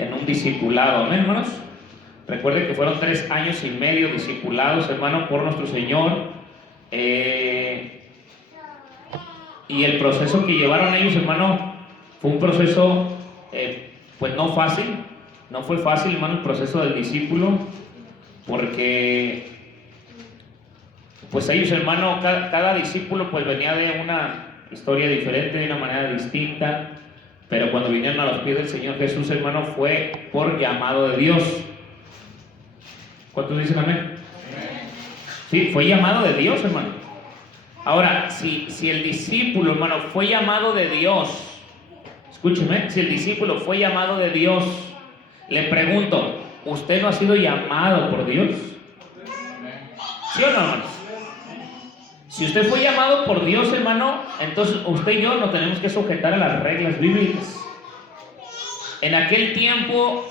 en un discipulado, amén, hermanos. Recuerden que fueron 3 años y medio discipulados, hermano, por nuestro Señor. Y el proceso que llevaron ellos, hermano, fue un proceso, pues no fácil. No fue fácil, hermano, el proceso del discípulo, porque pues ellos, hermano, cada discípulo pues venía de una historia diferente, de una manera distinta, pero cuando vinieron a los pies del Señor Jesús, hermano, fue por llamado de Dios. ¿Cuántos dicen amén? Sí, fue llamado de Dios, hermano. Ahora, si el discípulo, hermano, fue llamado de Dios, escúcheme, si el discípulo fue llamado de Dios, le pregunto, ¿usted no ha sido llamado por Dios? ¿Sí o no, hermanos? Si usted fue llamado por Dios, hermano, entonces usted y yo nos tenemos que sujetar a las reglas bíblicas. En aquel tiempo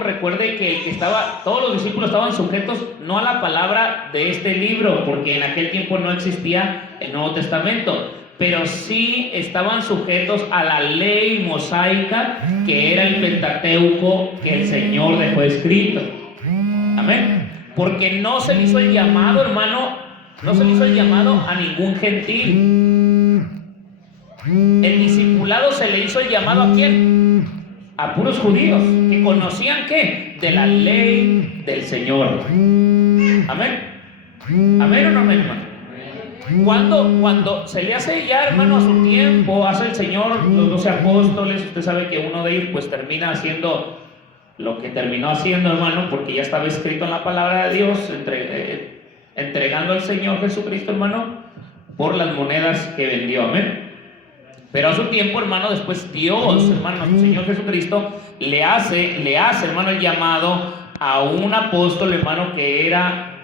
recuerde que todos los discípulos estaban sujetos no a la palabra de este libro, porque en aquel tiempo no existía el Nuevo Testamento, pero sí estaban sujetos a la ley mosaica, que era el Pentateuco que el Señor dejó escrito. Amén. Porque no se le hizo el llamado, hermano, no se le hizo el llamado a ningún gentil. El discipulado se le hizo el llamado ¿a quién? A puros judíos, que conocían ¿qué? De la ley del Señor. Amén. Amén o no amén, hermano. Cuando se le hace ya, hermano, a su tiempo, hace el Señor los 12 apóstoles, usted sabe que uno de ellos pues termina haciendo lo que terminó haciendo, hermano, porque ya estaba escrito en la palabra de Dios, entregando al Señor Jesucristo, hermano, por las monedas que vendió, amén. Pero a su tiempo, hermano, después Dios, hermano, nuestro Señor Jesucristo, le hace, hermano, el llamado a un apóstol, hermano, que era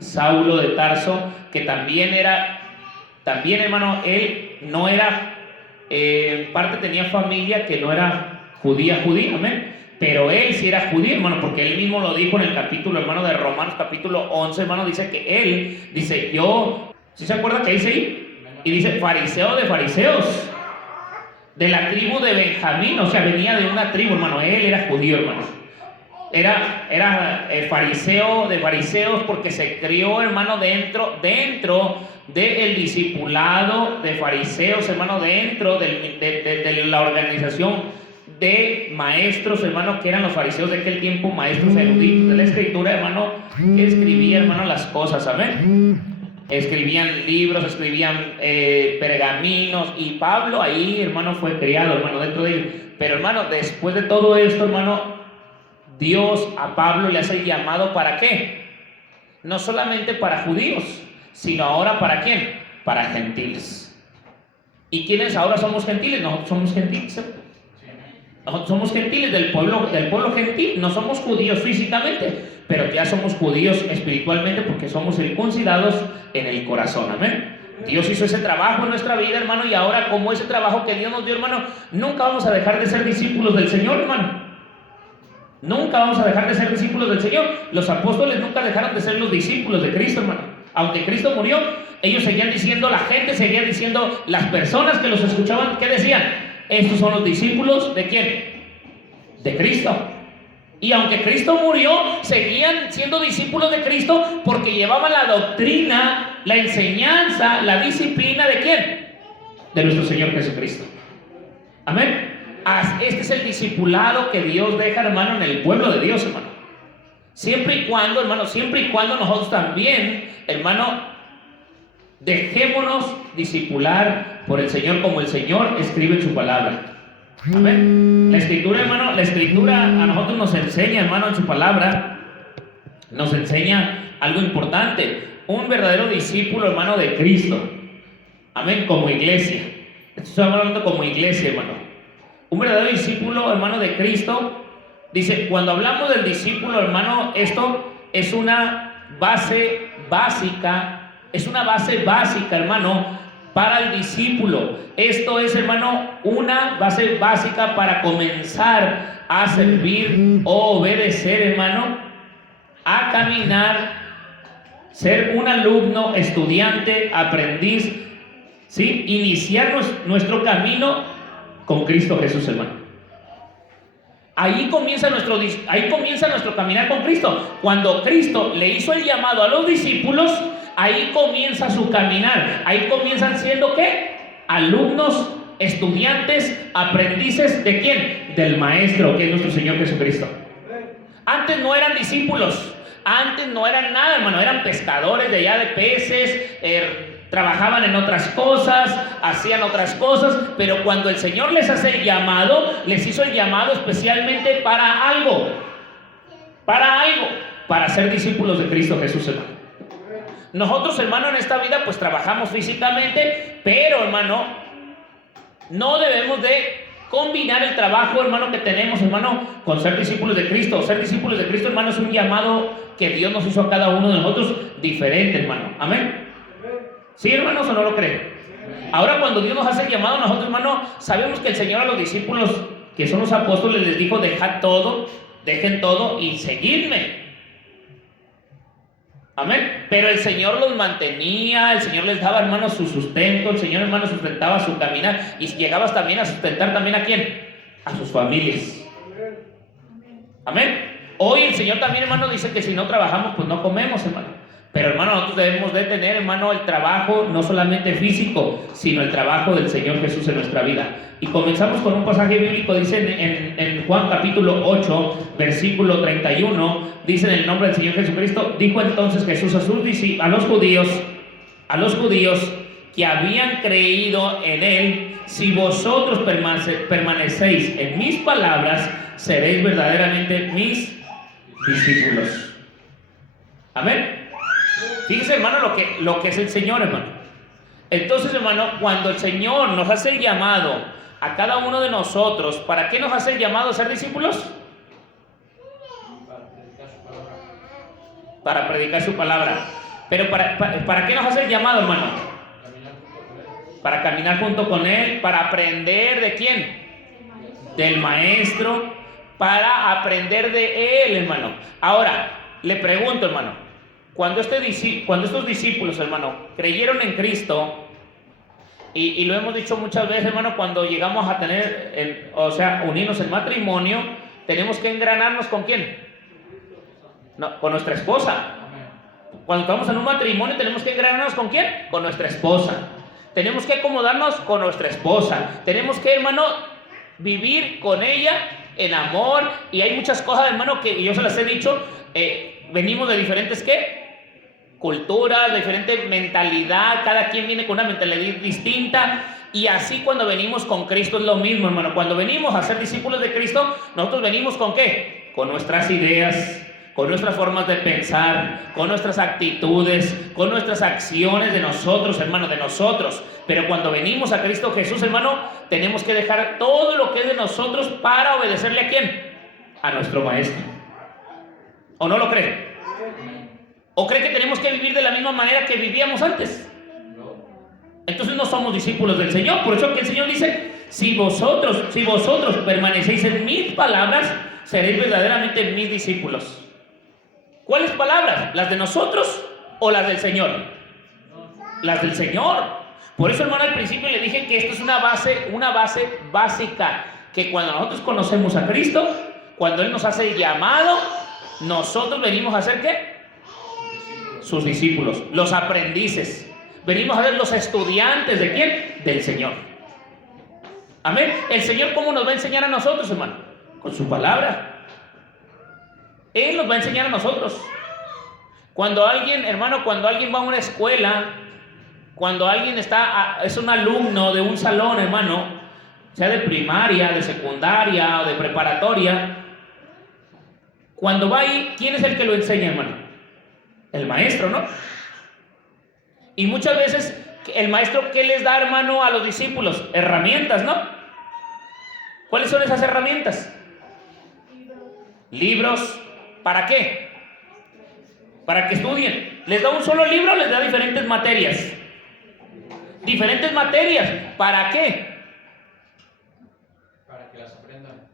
Saulo de Tarso, que también, hermano, él no era, en parte tenía familia que no era judía, amén. Pero él sí era judío, hermano, porque él mismo lo dijo en el capítulo, hermano, de Romanos, capítulo 11, hermano, dice que él, dice, yo, ¿sí se acuerda que dice ahí? Y dice, fariseo de fariseos, de la tribu de Benjamín, o sea, venía de una tribu, hermano, él era judío, hermano. Era fariseo de fariseos, porque se crió, hermano, dentro del discipulado de fariseos, hermano, dentro de la organización de maestros, hermano, que eran los fariseos de aquel tiempo, maestros eruditos de la escritura, hermano, que escribían, hermano, las cosas, amén. Escribían libros, escribían pergaminos, y Pablo ahí, hermano, fue criado, hermano, dentro de ellos. Pero, hermano, después de todo esto, hermano, Dios a Pablo le hace el llamado ¿para qué? No solamente para judíos, sino ahora ¿para quién? Para gentiles. ¿Y quiénes ahora somos gentiles? Nosotros somos gentiles, Nosotros somos gentiles del pueblo gentil. No somos judíos físicamente, pero ya somos judíos espiritualmente, porque somos circuncidados en el corazón, amén. Dios hizo ese trabajo en nuestra vida, hermano, y ahora, como ese trabajo que Dios nos dio, hermano, nunca vamos a dejar de ser discípulos del Señor, hermano. Nunca vamos a dejar de ser discípulos del Señor. Los apóstoles nunca dejaron de ser los discípulos de Cristo, hermano. Aunque Cristo murió, ellos seguían diciendo, la gente seguía diciendo, las personas que los escuchaban, ¿qué decían? Estos son los discípulos ¿de quién? De Cristo. Y aunque Cristo murió, seguían siendo discípulos de Cristo, porque llevaban la doctrina, la enseñanza, la disciplina ¿de quién? De nuestro Señor Jesucristo. Amén. Este es el discipulado que Dios deja, hermano, en el pueblo de Dios, hermano. Siempre y cuando, hermano, nosotros también, hermano, dejémonos discipular por el Señor, como el Señor escribe en su palabra. Amén. La escritura, hermano, a nosotros nos enseña, hermano, en su palabra, nos enseña algo importante. Un verdadero discípulo, hermano, de Cristo. Amén, como iglesia. Estoy hablando como iglesia, hermano. Un verdadero discípulo, hermano, de Cristo, dice, cuando hablamos del discípulo, hermano, esto es una base básica, hermano, para el discípulo. Esto es, hermano, una base básica para comenzar a servir o obedecer, hermano, a caminar, ser un alumno, estudiante, aprendiz, ¿sí? Iniciar nuestro camino con Cristo Jesús, hermano. Ahí comienza nuestro caminar con Cristo. Cuando Cristo le hizo el llamado a los discípulos, ahí comienza su caminar. Ahí comienzan siendo ¿qué? Alumnos, estudiantes, aprendices ¿de quién? Del Maestro, que es nuestro Señor Jesucristo. Antes no eran discípulos, antes no eran nada, hermano, eran pescadores de allá de peces, trabajaban en otras cosas, hacían otras cosas, pero cuando el Señor les hace el llamado, les hizo el llamado especialmente para algo, para ser discípulos de Cristo Jesús, hermano. Nosotros, hermano, en esta vida pues trabajamos físicamente, pero, hermano, no debemos de combinar el trabajo, hermano, que tenemos, hermano, con ser discípulos de Cristo. Ser discípulos de Cristo, hermano, es un llamado que Dios nos hizo a cada uno de nosotros diferente, hermano. Amén. ¿Sí, hermanos, o no lo creen? Ahora, cuando Dios nos hace el llamado a nosotros, hermano, sabemos que el Señor a los discípulos, que son los apóstoles, les dijo: dejad todo, dejen todo y seguidme. Amén. Pero el Señor los mantenía, el Señor les daba, hermanos, su sustento, el Señor, hermanos, sustentaba su caminar y llegabas también a sustentar también ¿a quién? A sus familias. Amén. Hoy el Señor también, hermano, dice que si no trabajamos, pues no comemos, hermano. Pero, hermano, nosotros debemos de tener, hermano, el trabajo no solamente físico, sino el trabajo del Señor Jesús en nuestra vida. Y comenzamos con un pasaje bíblico, dice en Juan capítulo 8, versículo 31, dice en el nombre del Señor Jesucristo: dijo entonces Jesús a los judíos que habían creído en Él: si vosotros permanecéis en mis palabras, seréis verdaderamente mis discípulos. Amén. Fíjese, hermano, lo que es el Señor, hermano. Entonces, hermano, cuando el Señor nos hace el llamado a cada uno de nosotros, ¿para qué nos hace el llamado a ser discípulos? Para predicar su palabra. Pero ¿para qué nos hace el llamado, hermano? Para caminar junto con Él, para aprender ¿de quién? Del Maestro, para aprender de Él, hermano. Ahora, le pregunto, hermano, cuando estos discípulos, hermano, creyeron en Cristo, y lo hemos dicho muchas veces, hermano, cuando llegamos a tener, unirnos en matrimonio, tenemos que engranarnos ¿con quién? No, con nuestra esposa. Cuando estamos en un matrimonio, tenemos que engranarnos ¿con quién? Con nuestra esposa. Tenemos que acomodarnos con nuestra esposa. Tenemos que, hermano, vivir con ella en amor. Y hay muchas cosas, hermano, que yo se las he dicho. Venimos de diferentes, ¿qué? Culturas, de diferente mentalidad. Cada quien viene con una mentalidad distinta. Y así cuando venimos con Cristo es lo mismo, hermano. Cuando venimos a ser discípulos de Cristo, nosotros venimos ¿con qué? Con nuestras ideas, con nuestras formas de pensar, con nuestras actitudes, con nuestras acciones de nosotros, hermano, de nosotros. Pero cuando venimos a Cristo Jesús, hermano, tenemos que dejar todo lo que es de nosotros para obedecerle ¿a quién? A nuestro Maestro. ¿O no lo cree? ¿O cree que tenemos que vivir de la misma manera que vivíamos antes? Entonces no somos discípulos del Señor. Por eso que el Señor dice: si vosotros permanecéis en mis palabras, seréis verdaderamente mis discípulos. ¿Cuáles palabras? ¿Las de nosotros o las del Señor? Las del Señor. Por eso, hermano, al principio le dije que esto es una base básica, que cuando nosotros conocemos a Cristo, cuando Él nos hace el llamado, nosotros venimos a ser ¿qué? Sus discípulos, los aprendices. Venimos a ser los estudiantes ¿de quién? Del Señor. Amén. El Señor, ¿cómo nos va a enseñar a nosotros, hermano? Con su palabra. Él nos va a enseñar a nosotros. Cuando alguien va a una escuela, cuando alguien es un alumno de un salón, hermano, sea de primaria, de secundaria o de preparatoria, cuando va ahí, ¿quién es el que lo enseña, hermano? El maestro, ¿no? Y muchas veces el maestro, ¿qué les da, hermano, a los discípulos? Herramientas, ¿no? ¿Cuáles son esas herramientas? Libros. ¿Para qué? Para que estudien. ¿Les da un solo libro o les da diferentes materias? Diferentes materias. ¿Para qué? Para que las aprendan.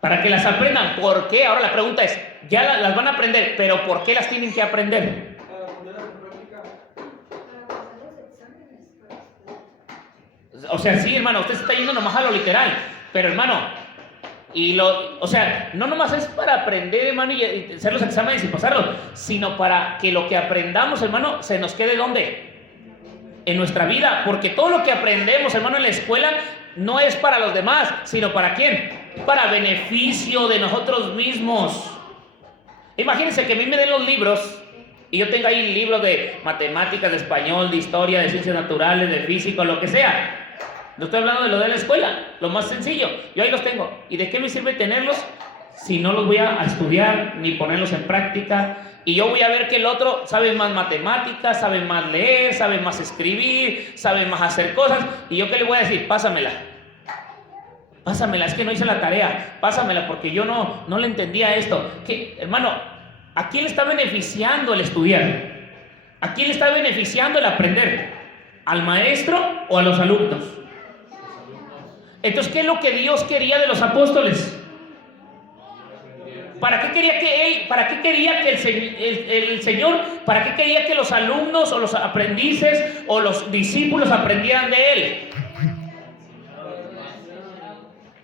Para que las aprendan. ¿Por qué? Ahora la pregunta es, ya las van a aprender, pero ¿por qué las tienen que aprender? Para ponerlas en práctica. O sea, sí, hermano, usted se está yendo nomás a lo literal. Pero, hermano, O sea, no nomás es para aprender, hermano, y hacer los exámenes y pasarlos, sino para que lo que aprendamos, hermano, se nos quede ¿dónde? En nuestra vida, porque todo lo que aprendemos, hermano, en la escuela no es para los demás, sino ¿para quién? Para beneficio de nosotros mismos. Imagínense que a mí me den los libros y yo tenga ahí libros de matemáticas, de español, de historia, de ciencias naturales, de física, lo que sea. No estoy hablando de lo de la escuela, lo más sencillo. Yo ahí los tengo. ¿Y de qué me sirve tenerlos si no los voy a estudiar ni ponerlos en práctica? Y yo voy a ver que el otro sabe más matemáticas, sabe más leer, sabe más escribir, sabe más hacer cosas. ¿Y yo qué le voy a decir? Pásamela. Pásamela, es que no hice la tarea. Pásamela porque yo no le entendía esto. ¿Qué, hermano? ¿A quién le está beneficiando el estudiar? ¿A quién le está beneficiando el aprender? ¿Al maestro o a los alumnos? Entonces, ¿qué es lo que Dios quería de los apóstoles? ¿Para qué quería que el Señor, para qué quería que los alumnos o los aprendices o los discípulos aprendieran de Él?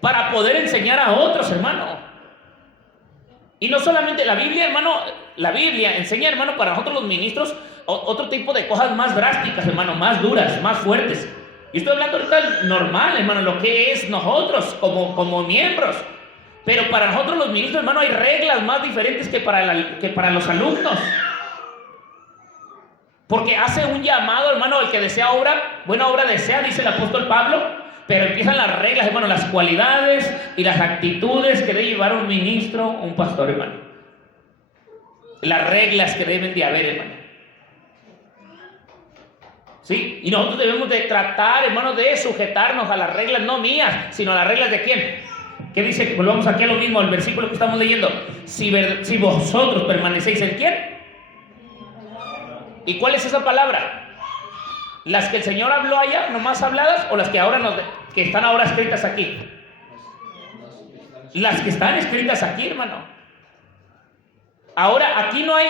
Para poder enseñar a otros, hermano. Y no solamente la Biblia, hermano, la Biblia enseña, hermano, para nosotros los ministros, otro tipo de cosas más drásticas, hermano, más duras, más fuertes. Y estoy hablando ahorita normal, hermano, lo que es nosotros como miembros. Pero para nosotros los ministros, hermano, hay reglas más diferentes que para los alumnos. Porque hace un llamado, hermano, el que desea buena obra desea, dice el apóstol Pablo. Pero empiezan las reglas, hermano, las cualidades y las actitudes que debe llevar un ministro, un pastor, hermano. Las reglas que deben de haber, hermano. ¿Sí? Y nosotros debemos de tratar, hermano, de sujetarnos a las reglas, no mías, sino a las reglas de ¿quién? ¿Qué dice? Volvamos aquí a lo mismo, al versículo que estamos leyendo. Si vosotros permanecéis en ¿quién? ¿Y cuál es esa palabra? ¿Las que el Señor habló allá, nomás habladas, o las que que están ahora escritas aquí? Las que están escritas aquí, hermano. Ahora, aquí no hay,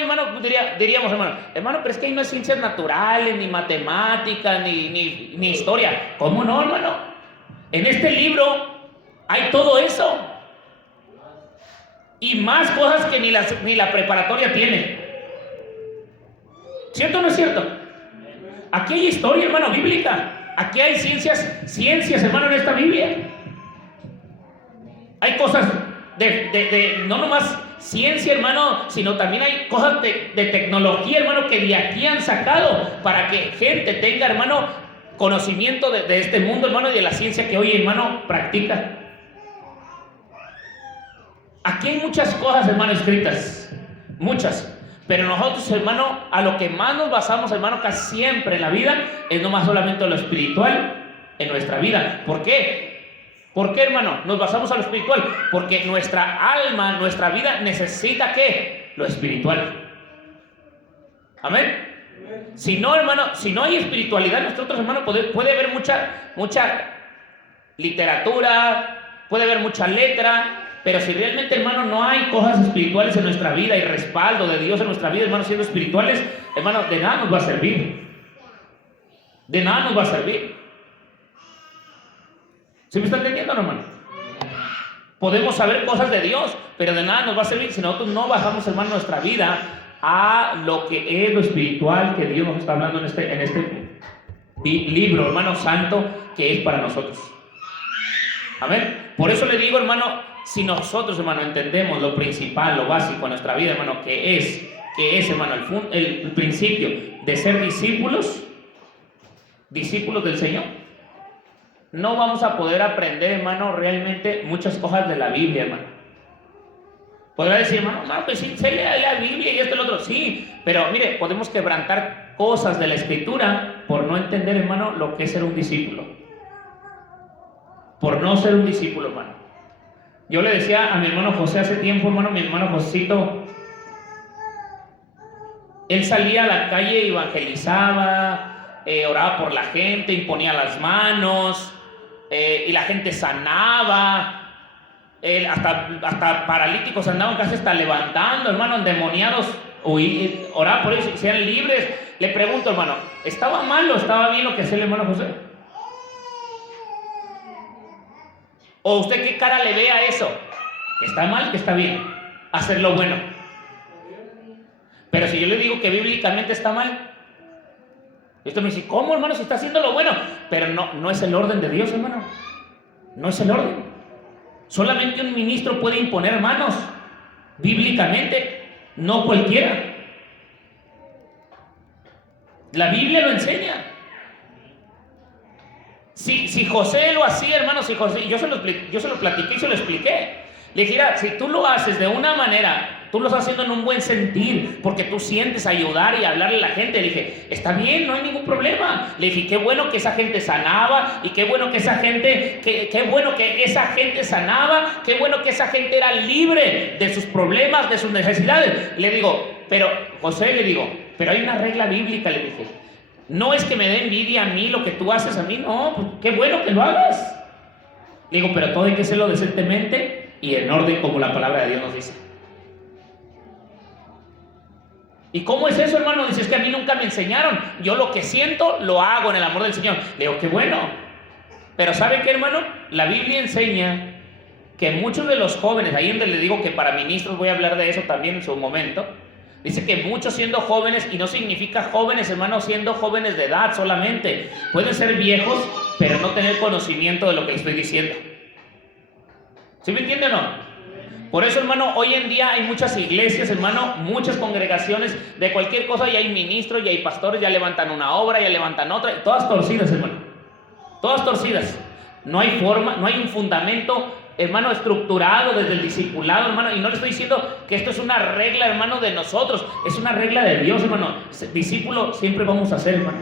hermano, diríamos, hermano, pero es que ahí no hay ciencias naturales, ni matemáticas, ni historia. ¿Cómo no, hermano? En este libro hay todo eso. Y más cosas que ni la preparatoria tiene. ¿Cierto o no es cierto? Aquí hay historia, hermano, bíblica. Aquí hay ciencias, hermano, en esta Biblia. Hay cosas no nomás ciencia, hermano, sino también hay cosas de tecnología, hermano, que de aquí han sacado para que gente tenga, hermano, conocimiento de este mundo, hermano, y de la ciencia que hoy, hermano, practica. Aquí hay muchas cosas, hermano, escritas. Muchas. Pero nosotros, hermano, a lo que más nos basamos, hermano, casi siempre en la vida, es nomás solamente lo espiritual en nuestra vida. ¿Por qué? ¿Por qué, hermano? Nos basamos a lo espiritual. Porque nuestra alma, nuestra vida necesita ¿qué? Lo espiritual. Amén. Si no, hermano, si no hay espiritualidad, nosotros, hermano, puede haber mucha literatura, puede haber mucha letra. Pero si realmente, hermano, no hay cosas espirituales en nuestra vida y respaldo de Dios en nuestra vida, hermano, siendo espirituales, hermano, de nada nos va a servir. De nada nos va a servir. ¿Sí me está entendiendo, hermano? Podemos saber cosas de Dios, pero de nada nos va a servir si nosotros no bajamos, hermano, nuestra vida a lo que es lo espiritual que Dios nos está hablando en este libro, hermano, santo, que es para nosotros. Amén. Por eso le digo, hermano, si nosotros, hermano, entendemos lo principal, lo básico en nuestra vida, hermano, que es, hermano, el principio de ser discípulos del Señor, no vamos a poder aprender, hermano, realmente muchas cosas de la Biblia, hermano. Podrá decir, hermano, no, pues sí, se lee la Biblia y esto y lo otro, sí, pero mire, podemos quebrantar cosas de la Escritura por no entender, hermano, lo que es ser un discípulo. Por no ser un discípulo, hermano. Yo le decía a mi hermano José hace tiempo, hermano, mi hermano Josito, él salía a la calle, evangelizaba, oraba por la gente, imponía las manos, y la gente sanaba, hasta paralíticos andaban casi hasta levantando, hermano, endemoniados, oraba por ellos, sean libres. Le pregunto, hermano, ¿estaba mal o estaba bien lo que hacía el hermano José? ¿O usted qué cara le ve a eso? ¿Que está mal, que está bien? Hacer lo bueno. Pero si yo le digo que bíblicamente está mal, esto me dice, ¿cómo, hermano? Si está haciendo lo bueno. Pero no es el orden de Dios, hermano. No es el orden. Solamente un ministro puede imponer manos, bíblicamente, no cualquiera. La Biblia lo enseña. Si José lo hacía, hermano, si José, yo se lo platiqué y se lo expliqué. Le dije, mira, si tú lo haces de una manera, tú lo estás haciendo en un buen sentir, porque tú sientes ayudar y hablarle a la gente. Le dije, está bien, no hay ningún problema. Le dije, qué bueno que esa gente sanaba, y qué bueno que esa gente, qué bueno que esa gente sanaba, qué bueno que esa gente era libre de sus problemas, de sus necesidades. Le digo, pero, José, le digo, pero hay una regla bíblica, le dije. No es que me dé envidia a mí lo que tú haces a mí, no, pues qué bueno que lo hagas. Le digo, pero todo hay que hacerlo decentemente y en orden como la palabra de Dios nos dice. ¿Y cómo es eso, hermano? Dice, es que a mí nunca me enseñaron. Yo lo que siento, lo hago en el amor del Señor. Le digo, qué bueno. Pero ¿sabe qué, hermano? La Biblia enseña que muchos de los jóvenes, ahí donde le digo que para ministros voy a hablar de eso también en su momento, dice que muchos siendo jóvenes, y no significa jóvenes, hermano, siendo jóvenes de edad solamente. Pueden ser viejos, pero no tener conocimiento de lo que le estoy diciendo. ¿Sí me entiende o no? Por eso, hermano, hoy en día hay muchas iglesias, hermano, muchas congregaciones de cualquier cosa, y hay ministros, y hay pastores, ya levantan una obra, ya levantan otra, y todas torcidas, hermano. Todas torcidas. No hay forma, no hay un fundamento, hermano, estructurado desde el discipulado, hermano. Y no le estoy diciendo que esto es una regla, hermano, de nosotros. Es una regla de Dios, hermano. Discípulo siempre vamos a ser, hermano.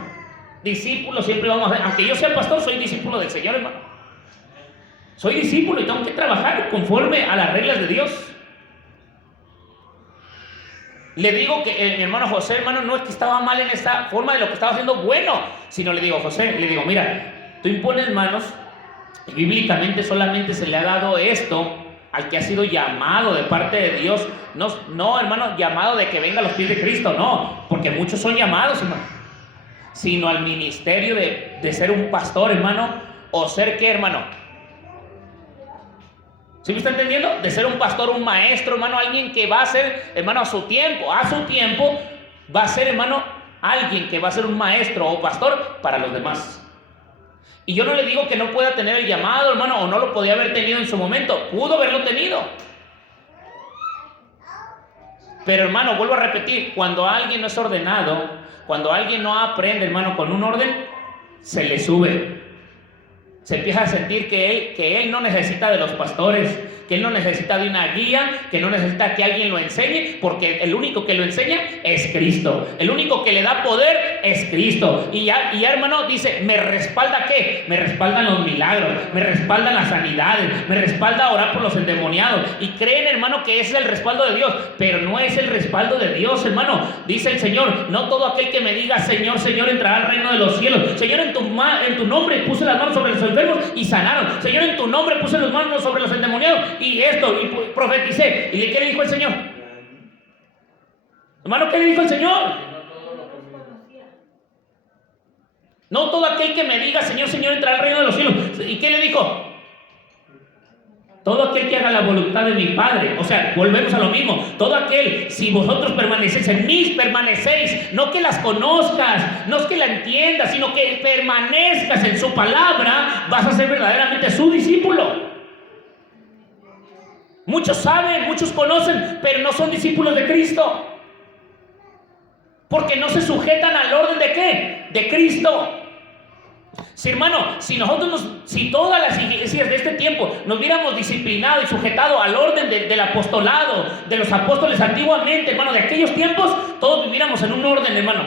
Discípulo siempre vamos a ser. Aunque yo sea pastor, soy discípulo del Señor, hermano. Soy discípulo y tengo que trabajar conforme a las reglas de Dios. Le digo que mi hermano José, hermano, no es que estaba mal en esta forma de lo que estaba haciendo bueno, sino le digo, José, le digo, mira, tú impones manos, y bíblicamente solamente se le ha dado esto al que ha sido llamado de parte de Dios. No, hermano, llamado de que venga a los pies de Cristo, no, porque muchos son llamados, hermano, sino al ministerio de ser un pastor, hermano, o ser, ¿qué, hermano? ¿Sí me está entendiendo? De ser un pastor, un maestro, hermano, alguien que va a ser, hermano, a su tiempo, va a ser, hermano, alguien que va a ser un maestro o pastor para los demás. Y yo no le digo que no pueda tener el llamado, hermano, o no lo podía haber tenido en su momento, pudo haberlo tenido. Pero, hermano, vuelvo a repetir, cuando alguien no es ordenado, cuando alguien no aprende, hermano, con un orden, se le sube. Se empieza a sentir que él no necesita de los pastores, que él no necesita de una guía, que no necesita que alguien lo enseñe, porque el único que lo enseña es Cristo. El único que le da poder es Cristo. Y ya, hermano, dice, ¿me respalda qué? Me respaldan los milagros, me respaldan las sanidades, me respalda orar por los endemoniados. Y creen, hermano, que ese es el respaldo de Dios, pero no es el respaldo de Dios, hermano. Dice el Señor, no todo aquel que me diga Señor, Señor, entrará al reino de los cielos. Señor, en tu nombre puse las manos sobre los enfermos y sanaron. Señor, en tu nombre puse las manos sobre los endemoniados y profeticé. ¿Y qué le dijo el Señor? Hermano, ¿qué le dijo el Señor? No todo aquel que me diga Señor, Señor, entrará al reino de los cielos. ¿Y qué le dijo? Todo aquel que haga la voluntad de mi Padre. O sea, volvemos a lo mismo. Todo aquel, si vosotros permanecéis en mí, permanecéis. No que las conozcas, no es que la entiendas, sino que permanezcas en su palabra, vas a ser verdaderamente su discípulo. Muchos saben, muchos conocen, pero no son discípulos de Cristo. Porque no se sujetan al orden de ¿qué? De Cristo. Sí, hermano, si todas las iglesias de este tiempo nos hubiéramos disciplinado y sujetado al orden del apostolado, de los apóstoles antiguamente, hermano, de aquellos tiempos, todos viviéramos en un orden, hermano.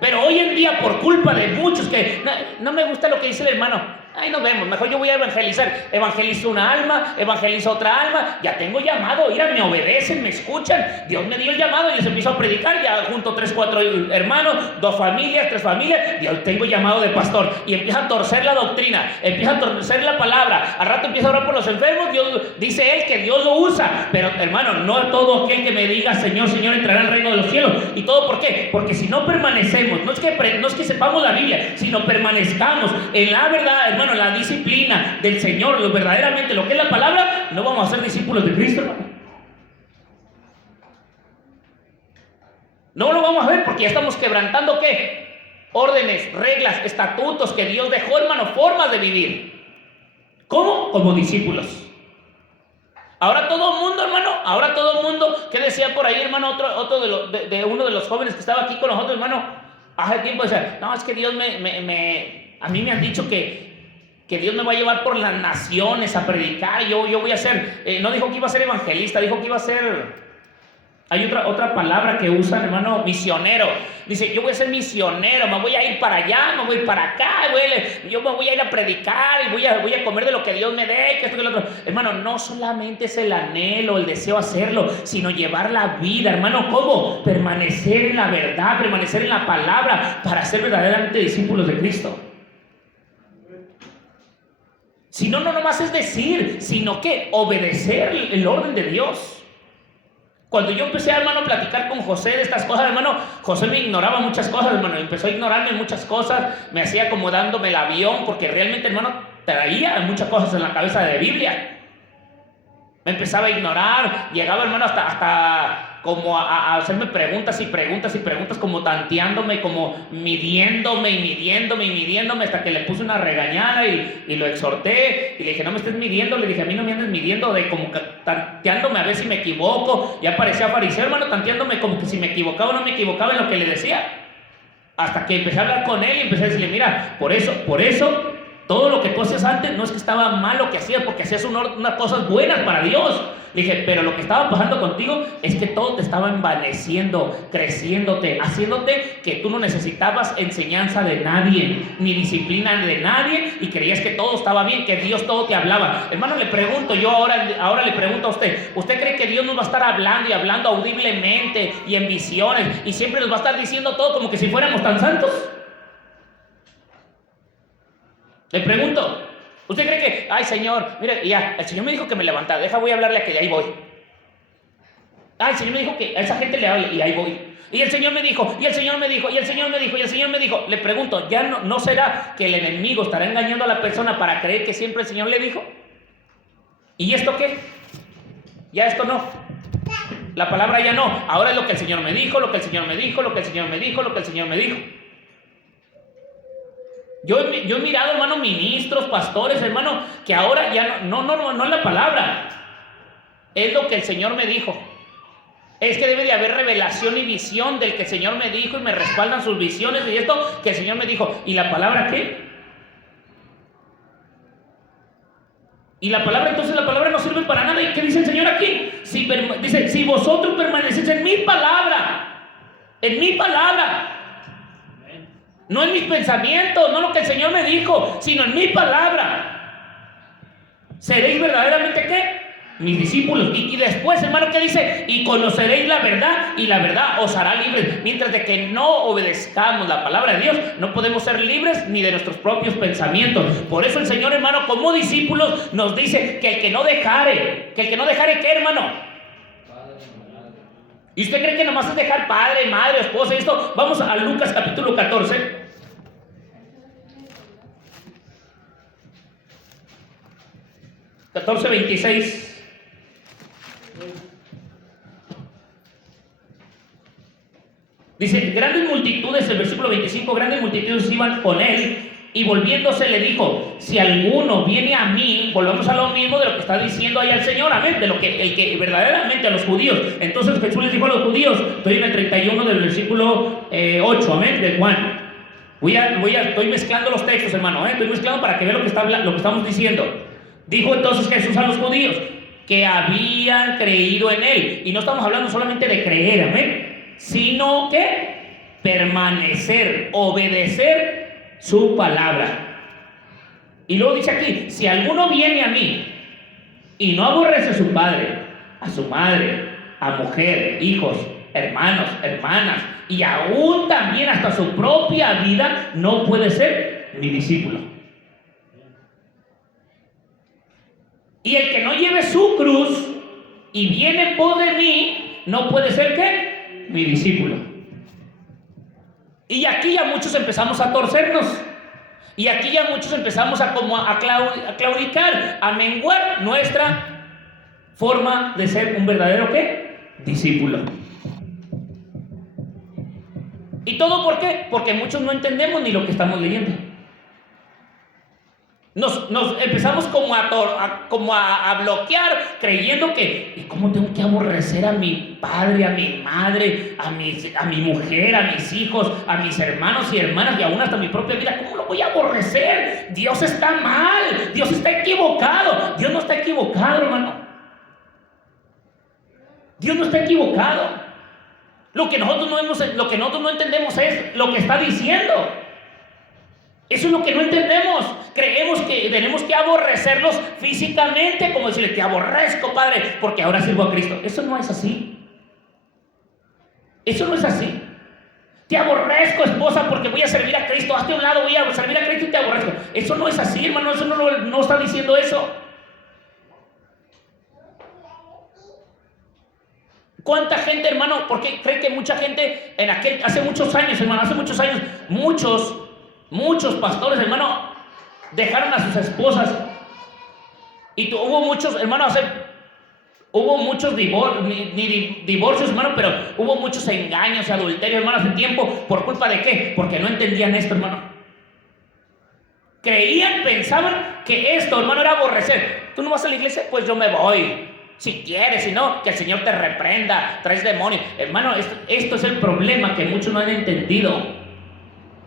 Pero hoy en día, por culpa de muchos que no me gusta lo que dice el hermano, ahí nos vemos, mejor yo voy a evangelizar. Evangelizo una alma, evangelizo otra alma. Ya tengo llamado, mira, me obedecen, me escuchan. Dios me dio el llamado y les empiezo a predicar. Ya junto 3, 4 hermanos, 2 familias, 3 familias. Dios, tengo llamado de pastor. Y empieza a torcer la doctrina, empieza a torcer la palabra. Al rato empieza a orar por los enfermos. Dios, dice él que Dios lo usa. Pero hermano, no todo aquel que me diga Señor, Señor, entrará al reino de los cielos. ¿Y todo por qué? Porque si no permanecemos, no es que sepamos la Biblia, sino permanezcamos en la verdad, hermano. hermano, la disciplina del Señor, verdaderamente lo que es la palabra, no vamos a ser discípulos de Cristo, hermano. No lo vamos a ver porque ya estamos quebrantando ¿qué? Órdenes, reglas, estatutos que Dios dejó, hermano, formas de vivir. ¿Cómo? Como discípulos. Ahora todo el mundo, hermano, ¿qué decía por ahí, hermano? Otro de uno de los jóvenes que estaba aquí con nosotros, hermano, hace tiempo decía, no, es que Dios a mí me han dicho que Dios me va a llevar por las naciones a predicar, yo voy a ser, no dijo que iba a ser evangelista, dijo que iba a ser, hay otra palabra que usan, hermano, misionero. Dice, yo voy a ser misionero, me voy a ir para allá, me voy a ir para acá, yo me voy a ir a predicar y voy a comer de lo que Dios me dé, que esto que lo otro. Hermano, no solamente es el anhelo, el deseo hacerlo, sino llevar la vida, hermano, ¿cómo? Permanecer en la verdad, permanecer en la palabra para ser verdaderamente discípulos de Cristo. Si no, no nomás es decir, sino que obedecer el orden de Dios. Cuando yo empecé, hermano, a platicar con José de estas cosas, hermano, José me ignoraba muchas cosas, hermano, empezó a ignorarme muchas cosas, me hacía como dándome el avión, porque realmente, hermano, traía muchas cosas en la cabeza de Biblia. Me empezaba a ignorar, llegaba, hermano, hasta como a hacerme preguntas y preguntas y preguntas, como tanteándome, como midiéndome, hasta que le puse una regañada y lo exhorté, y le dije, no me estés midiendo, le dije, a mí no me andes midiendo, de como tanteándome a ver si me equivoco. Ya parecía fariseo, hermano, tanteándome como que si me equivocaba o no me equivocaba en lo que le decía. Hasta que empecé a hablar con él y empecé a decirle, mira, por eso, todo lo que tú hacías antes no es que estaba mal lo que hacías, porque hacías unas cosas buenas para Dios. Le dije, pero lo que estaba pasando contigo es que todo te estaba envaneciendo, creciéndote, haciéndote que tú no necesitabas enseñanza de nadie, ni disciplina de nadie, y creías que todo estaba bien, que Dios todo te hablaba. Hermano, le pregunto, yo ahora le pregunto a ¿usted cree que Dios nos va a estar hablando y hablando audiblemente y en visiones, y siempre nos va a estar diciendo todo como que si fuéramos tan santos? Le pregunto, ¿usted cree que, ay Señor, mire, ya, el Señor me dijo que me levantara, voy a hablarle a que de ahí voy? Ay, el Señor me dijo que a esa gente le hable y ahí voy. Y el Señor me dijo, y el Señor me dijo, y el Señor me dijo, y el Señor me dijo. Le pregunto, ¿ya no será que el enemigo estará engañando a la persona para creer que siempre el Señor le dijo? ¿Y esto qué? Ya esto no. La palabra ya no. Ahora es lo que el Señor me dijo, lo que el Señor me dijo, lo que el Señor me dijo, lo que el Señor me dijo. Yo he mirado, hermano, ministros, pastores, hermano, que ahora ya no es la palabra, es lo que el Señor me dijo. Es que debe de haber revelación y visión del que el Señor me dijo, y me respaldan sus visiones y esto que el Señor me dijo. ¿Y la palabra qué? Y la palabra, entonces la palabra no sirve para nada. ¿Y qué dice el Señor aquí? Dice, si vosotros permanecéis en mi palabra, no en mis pensamientos, no lo que el Señor me dijo, sino en mi palabra, seréis verdaderamente ¿qué? Mis discípulos. Y después, hermano, ¿qué dice? Y conoceréis la verdad, y la verdad os hará libres. Mientras de que no obedezcamos la palabra de Dios, no podemos ser libres ni de nuestros propios pensamientos. Por eso el Señor, hermano, como discípulos nos dice que el que no dejare, ¿qué, hermano? ¿Y usted cree que nomás es dejar padre, madre, esposa y esto? Vamos a Lucas capítulo 14. (14:26). Dice, grandes multitudes, el versículo 25, grandes multitudes iban con él, y volviéndose le dijo, si alguno viene a mí, volvamos a lo mismo de lo que está diciendo ahí el Señor, amén, de lo que el que verdaderamente a los judíos. Entonces Jesús les dijo a los judíos, estoy en el 31 del versículo 8, amén, de Juan. Estoy mezclando los textos, hermano, estoy mezclando para que vean lo que estamos diciendo. Dijo entonces Jesús a los judíos que habían creído en él, y no estamos hablando solamente de creer, amén, sino que permanecer, obedecer su palabra. Y luego dice aquí, si alguno viene a mí y no aborrece a su padre, a su madre, a mujer, hijos, hermanos, hermanas, y aún también hasta su propia vida, no puede ser mi discípulo. Y el que no lleve su cruz y viene en pos de mí, no puede ser ¿qué? Mi discípulo. Y aquí ya muchos empezamos a torcernos. Y aquí ya muchos empezamos a claudicar, a menguar nuestra forma de ser un verdadero ¿qué? Discípulo. ¿Y todo por qué? Porque muchos no entendemos ni lo que estamos leyendo. Nos empezamos como a bloquear, creyendo que, ¿y cómo tengo que aborrecer a mi padre, a mi madre, a mi mujer, a mis hijos, a mis hermanos y hermanas y aún hasta mi propia vida? ¿Cómo lo voy a aborrecer? Dios está mal, Dios está equivocado. Dios no está equivocado, hermano. Dios no está equivocado. Lo que nosotros no entendemos es lo que está diciendo. Eso es lo que no entendemos. Creemos que tenemos que aborrecerlos físicamente, como decirle, te aborrezco, Padre, porque ahora sirvo a Cristo. Eso no es así. Eso no es así. Te aborrezco, esposa, porque voy a servir a Cristo. Hazte a un lado, voy a servir a Cristo y te aborrezco. Eso no es así, hermano. Eso no está diciendo eso. ¿Cuánta gente, hermano? Porque cree que mucha gente hace muchos años, hermano, muchos pastores, hermano, dejaron a sus esposas. Y hubo muchos, hermano, hubo muchos divorcios, hermano, pero hubo muchos engaños, adulterios, hermano, hace tiempo. ¿Por culpa de qué? Porque no entendían esto, hermano. Pensaban que esto, hermano, era aborrecer. ¿Tú no vas a la iglesia? Pues yo me voy. Si quieres, si no, que el Señor te reprenda, traes demonios. Hermano, esto es el problema que muchos no han entendido.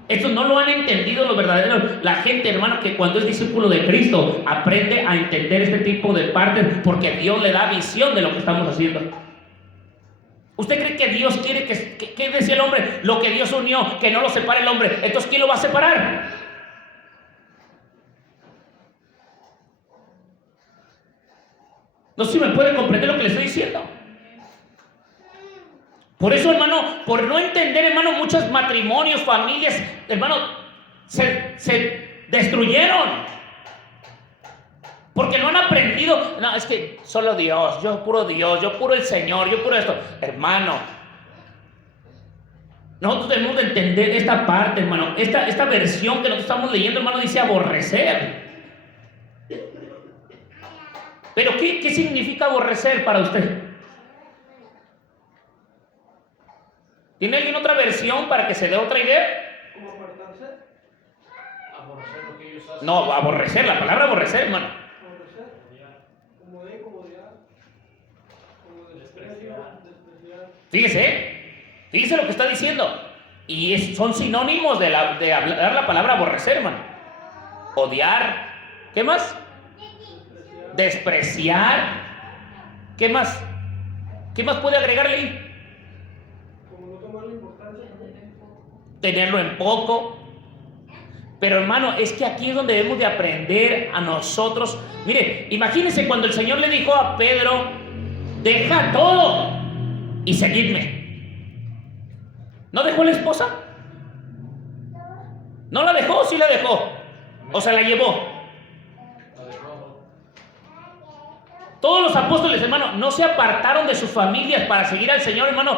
Esto no lo han entendido los verdaderos. La gente, hermano, que cuando es discípulo de Cristo aprende a entender este tipo de partes porque Dios le da visión de lo que estamos haciendo. ¿Usted cree que Dios quiere que decía el hombre? Lo que Dios unió, que no lo separe el hombre. Entonces, ¿quién lo va a separar? No sé si me puede comprender lo que le estoy diciendo. Por eso, hermano, por no entender, hermano, muchos matrimonios, familias, hermano, se destruyeron. Porque no han aprendido. No, es que solo Dios, yo puro el Señor, yo puro esto. Hermano, nosotros debemos de entender esta parte, hermano. Esta versión que nosotros estamos leyendo, hermano, dice aborrecer. Pero ¿qué significa aborrecer para usted? ¿Tiene alguien otra versión para que se dé otra idea? ¿Cómo apartarse? Aborrecer lo que ellos hacen. No, aborrecer, la palabra aborrecer, hermano. Aborrecer. Como Despreciar. Fíjese lo que está diciendo. Y son sinónimos de hablar la palabra aborrecer, hermano. Odiar. ¿Qué más? Despreciar. ¿Qué más? ¿Qué más puede agregarle ahí? Como no tomarle importancia. Tenerlo en poco. Pero hermano, es que aquí es donde debemos de aprender a nosotros. Mire, imagínense cuando el Señor le dijo a Pedro, deja todo y seguidme. ¿No dejó a la esposa? ¿No la dejó o sí la dejó? ¿O se la llevó? Todos los apóstoles, hermano, no se apartaron de sus familias para seguir al Señor, hermano.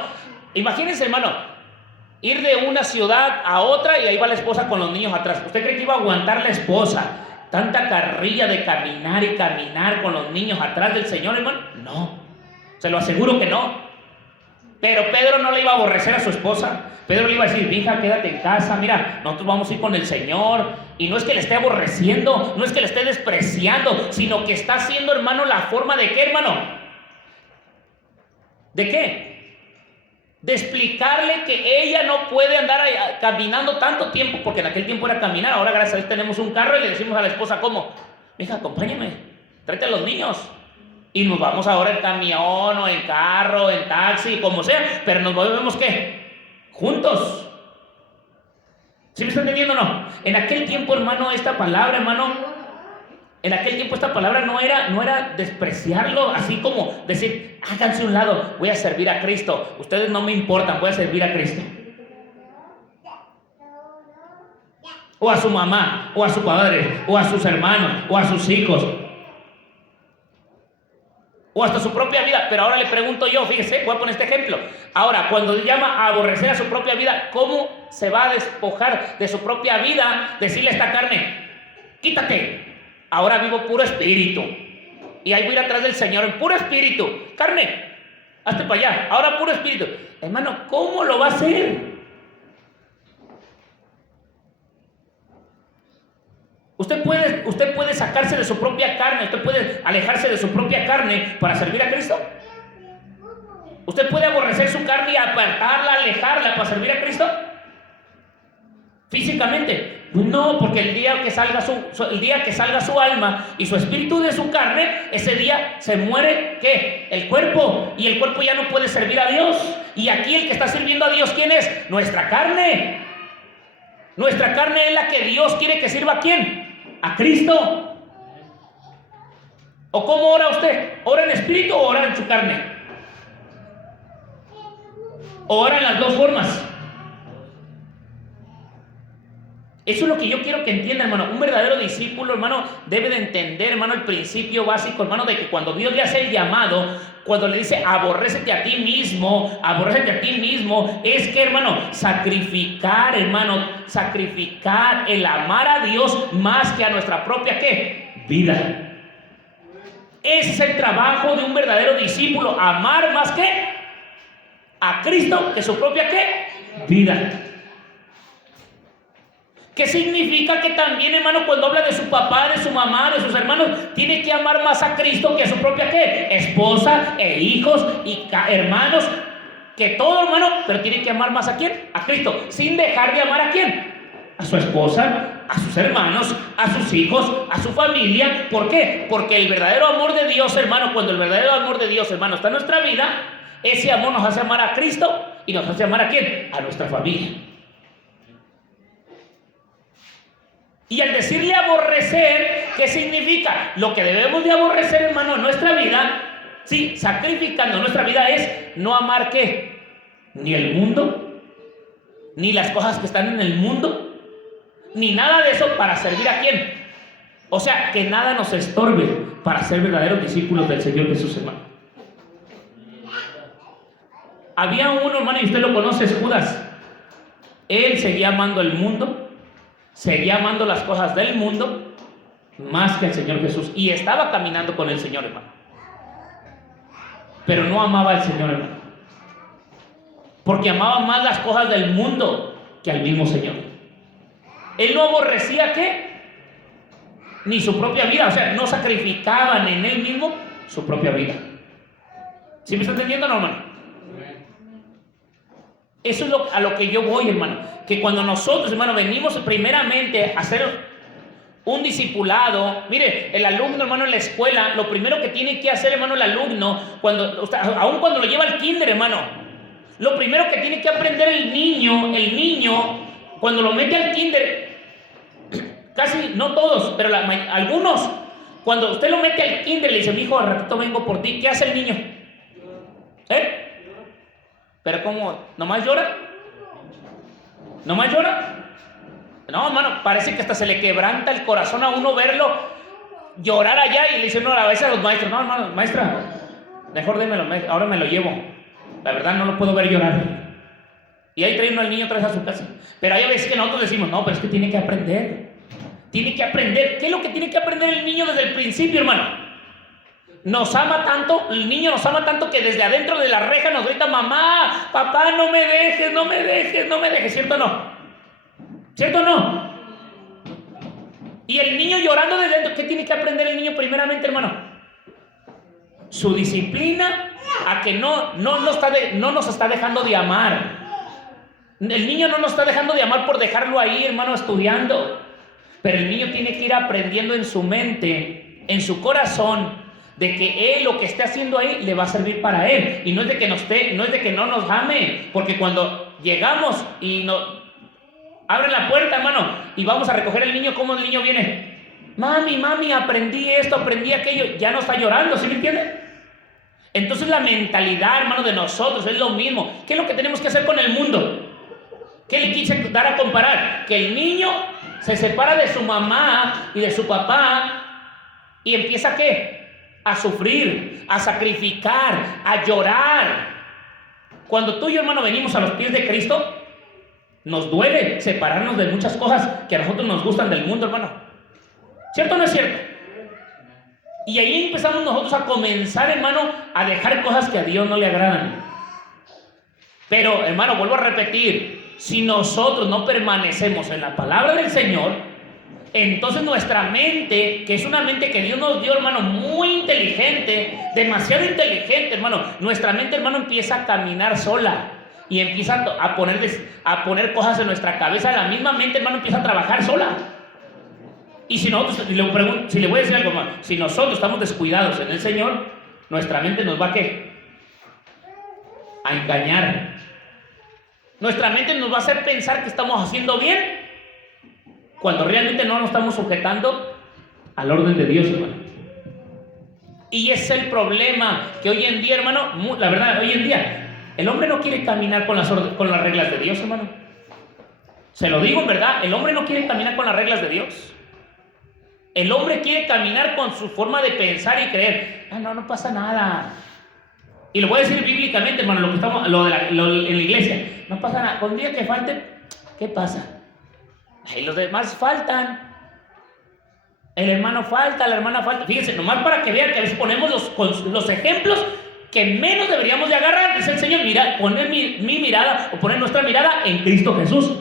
Imagínense, hermano, ir de una ciudad a otra y ahí va la esposa con los niños atrás. ¿Usted cree que iba a aguantar la esposa tanta carrilla de caminar y caminar con los niños atrás del Señor, hermano? No, se lo aseguro que no. Pero Pedro no le iba a aborrecer a su esposa. Pedro le iba a decir, hija, quédate en casa, mira, nosotros vamos a ir con el Señor. Y no es que le esté aborreciendo, no es que le esté despreciando, sino que está haciendo, hermano, la forma de ¿qué, hermano? ¿De qué? De explicarle que ella no puede andar caminando tanto tiempo, porque en aquel tiempo era caminar. Ahora, gracias a Dios, tenemos un carro y le decimos a la esposa, ¿cómo? Hija, acompáñame, tráete a los niños. Y nos vamos ahora en camión o en carro, en taxi, como sea, pero nos volvemos ¿qué? Juntos. ¿Sí me está entendiendo o no? En aquel tiempo, hermano, esta palabra, hermano, no era despreciarlo, así como decir, háganse a un lado, voy a servir a Cristo. Ustedes no me importan, voy a servir a Cristo. O a su mamá, o a su padre, o a sus hermanos, o a sus hijos. O hasta su propia vida. Pero ahora le pregunto yo, fíjese, voy a poner este ejemplo. Ahora, cuando llama a aborrecer a su propia vida, ¿cómo se va a despojar de su propia vida, decirle a esta carne, quítate, ahora vivo puro espíritu. Y ahí voy a ir atrás del Señor en puro espíritu. Carne, hazte para allá, ahora puro espíritu. Hermano, ¿cómo lo va a hacer? Usted puede sacarse de su propia carne, usted puede alejarse de su propia carne para servir a Cristo. Usted puede aborrecer su carne y apartarla, alejarla para servir a Cristo. Físicamente, no, porque el día que salga su alma y su espíritu de su carne, ese día se muere, ¿qué? El cuerpo, y el cuerpo ya no puede servir a Dios. Y aquí el que está sirviendo a Dios, ¿quién es? Nuestra carne. Nuestra carne es la que Dios quiere que sirva. ¿A quién? A Cristo. ¿O cómo ora usted? ¿Ora en espíritu o ora en su carne? ¿O ora en las dos formas? Eso es lo que yo quiero que entienda, hermano. Un verdadero discípulo, hermano, debe de entender, hermano, el principio básico, hermano, de que cuando Dios le hace el llamado, cuando le dice aborrécete a ti mismo, es que, hermano, sacrificar el amar a Dios más que a nuestra propia, ¿qué? Vida. Ese es el trabajo de un verdadero discípulo, amar más que a Cristo que su propia, ¿qué? Vida. ¿Qué significa? Que también, hermano, cuando habla de su papá, de su mamá, de sus hermanos, tiene que amar más a Cristo que a su propia, ¿qué? Esposa e hijos y hermanos, que todo, hermano, pero tiene que amar más a ¿quién? A Cristo, sin dejar de amar a ¿quién? A su esposa, a sus hermanos, a sus hijos, a su familia. ¿Por qué? Porque el verdadero amor de Dios, hermano, cuando el verdadero amor de Dios, hermano, está en nuestra vida, ese amor nos hace amar a Cristo y nos hace amar a ¿quién? A nuestra familia. Y al decirle aborrecer, ¿qué significa? Lo que debemos de aborrecer, hermano, en nuestra vida, sí, sacrificando nuestra vida, es no amar ¿qué? Ni el mundo, ni las cosas que están en el mundo, ni nada de eso para servir a ¿quién? O sea, que nada nos estorbe para ser verdaderos discípulos del Señor Jesús, hermano. Había uno, hermano, y usted lo conoce, es Judas. Él seguía amando el mundo, seguía amando las cosas del mundo más que el Señor Jesús, y estaba caminando con el Señor, hermano, pero no amaba al Señor, hermano, porque amaba más las cosas del mundo que al mismo Señor. Él no aborrecía ¿qué? Ni su propia vida, o sea, no sacrificaban en él mismo su propia vida. ¿Sí me está entendiendo, no, hermano? Eso es a lo que yo voy, hermano. Que cuando nosotros, hermano, venimos primeramente a hacer un discipulado, mire, el alumno, hermano, en la escuela, lo primero que tiene que hacer, hermano, el alumno, aun cuando lo lleva al kinder, hermano, lo primero que tiene que aprender el niño, cuando lo mete al kinder, casi, no todos, pero algunos, cuando usted lo mete al kinder, le dice, mi hijo, al ratito vengo por ti, ¿qué hace el niño? ¿Pero cómo? ¿Nomás llora? ¿Nomás llora? No, hermano, parece que hasta se le quebranta el corazón a uno verlo llorar allá, y le dice uno a veces a los maestros, no, hermano, maestra, mejor démelo, ahora me lo llevo. La verdad no lo puedo ver llorar. Y ahí trae uno al niño otra vez a su casa. Pero hay veces que nosotros decimos, no, pero es que tiene que aprender. Tiene que aprender. ¿Qué es lo que tiene que aprender el niño desde el principio, hermano? Nos ama tanto, el niño nos ama tanto que desde adentro de la reja nos grita, mamá, papá, no me dejes, no me dejes, no me dejes, ¿cierto o no? ¿Cierto o no? Y el niño llorando desde dentro, ¿qué tiene que aprender el niño primeramente, hermano? Su disciplina, a que no nos está dejando de amar. El niño no nos está dejando de amar por dejarlo ahí, hermano, estudiando. Pero el niño tiene que ir aprendiendo en su mente, en su corazón, de que él lo que esté haciendo ahí le va a servir para él. Y no es de que no nos ame, porque cuando llegamos y nos abre la puerta, hermano, y vamos a recoger al niño, ¿cómo el niño viene? Mami, aprendí esto, aprendí aquello. Ya no está llorando, ¿sí me entiende? Entonces la mentalidad, hermano, de nosotros es lo mismo. ¿Qué es lo que tenemos que hacer con el mundo? ¿Qué le quise dar a comparar? Que el niño se separa de su mamá y de su papá y empieza ¿qué? A sufrir, a sacrificar, a llorar. Cuando tú y yo, hermano, venimos a los pies de Cristo, Nos duele separarnos de muchas cosas que a nosotros nos gustan del mundo, hermano. ¿Cierto o no es cierto? Y ahí empezamos nosotros a comenzar, hermano, a dejar cosas que a Dios no le agradan. Pero, hermano, vuelvo a repetir, si nosotros no permanecemos en la palabra del Señor, entonces nuestra mente, que es una mente que Dios nos dio, hermano, muy inteligente, demasiado inteligente, hermano, nuestra mente, hermano, empieza a caminar sola y empieza a poner cosas en nuestra cabeza. La misma mente, hermano, empieza a trabajar sola. Y si nosotros, si le voy a decir algo más, si nosotros estamos descuidados en el Señor, nuestra mente nos va a ¿qué? A engañar. Nuestra mente nos va a hacer pensar que estamos haciendo bien, cuando realmente no nos estamos sujetando al orden de Dios, hermano. Y ese es el problema, que hoy en día, hermano, la verdad, hoy en día, el hombre no quiere caminar con las reglas de Dios, hermano. Se lo digo en verdad, el hombre no quiere caminar con las reglas de Dios. El hombre quiere caminar con su forma de pensar y creer. No pasa nada. Y lo voy a decir bíblicamente, hermano, en la iglesia. No pasa nada. Con un día que falte, ¿qué pasa? Ay, los demás faltan. El hermano falta, la hermana falta. Fíjense, nomás para que vean que a veces ponemos los ejemplos que menos deberíamos de agarrar. Dice el Señor, mira, poner mi mirada o poner nuestra mirada en Cristo Jesús,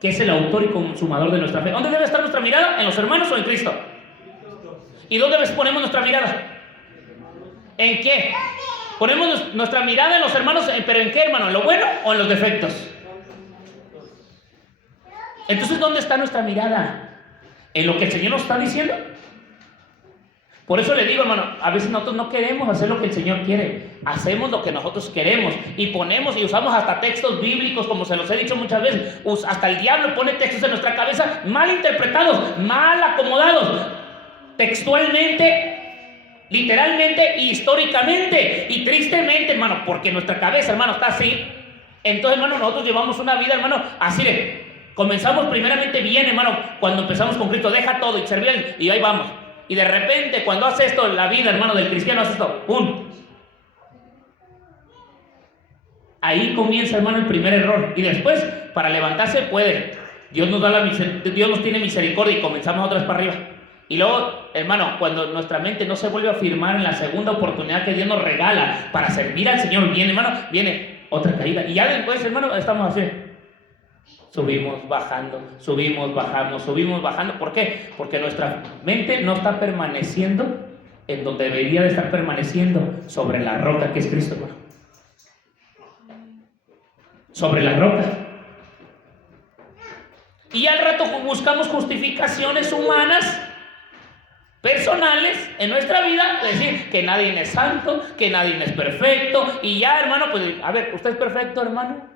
que es el autor y consumador de nuestra fe. ¿Dónde debe estar nuestra mirada? ¿En los hermanos o en Cristo? ¿Y dónde ponemos nuestra mirada? ¿En qué? Ponemos nuestra mirada en los hermanos, ¿pero en qué, hermano? ¿En lo bueno o en los defectos? Entonces, ¿dónde está nuestra mirada? ¿En lo que el Señor nos está diciendo? Por eso le digo, hermano, a veces nosotros no queremos hacer lo que el Señor quiere. Hacemos lo que nosotros queremos y ponemos y usamos hasta textos bíblicos, como se los he dicho muchas veces. Hasta el diablo pone textos en nuestra cabeza mal interpretados, mal acomodados, textualmente, literalmente y históricamente. Y tristemente, hermano, porque nuestra cabeza, hermano, está así. Entonces, hermano, nosotros llevamos una vida, hermano, así de... Comenzamos primeramente bien, hermano, cuando empezamos con Cristo, deja todo y servir y ahí vamos. Y de repente, cuando hace esto, la vida, hermano, del cristiano hace esto, ¡pum! Ahí comienza, hermano, el primer error. Y después, para levantarse puede. Dios nos tiene misericordia y comenzamos otra vez para arriba. Y luego, hermano, cuando nuestra mente no se vuelve a firmar en la segunda oportunidad que Dios nos regala para servir al Señor, viene otra caída. Y ya después, hermano, estamos así. Subimos, bajando, subimos, bajamos, subimos, bajando. ¿Por qué? Porque nuestra mente no está permaneciendo en donde debería de estar permaneciendo, sobre la roca que es Cristo, hermano. Sobre la roca. Y al rato buscamos justificaciones humanas, personales, en nuestra vida, decir que nadie es santo, que nadie es perfecto. Y ya, hermano, pues, a ver, ¿usted es perfecto, hermano?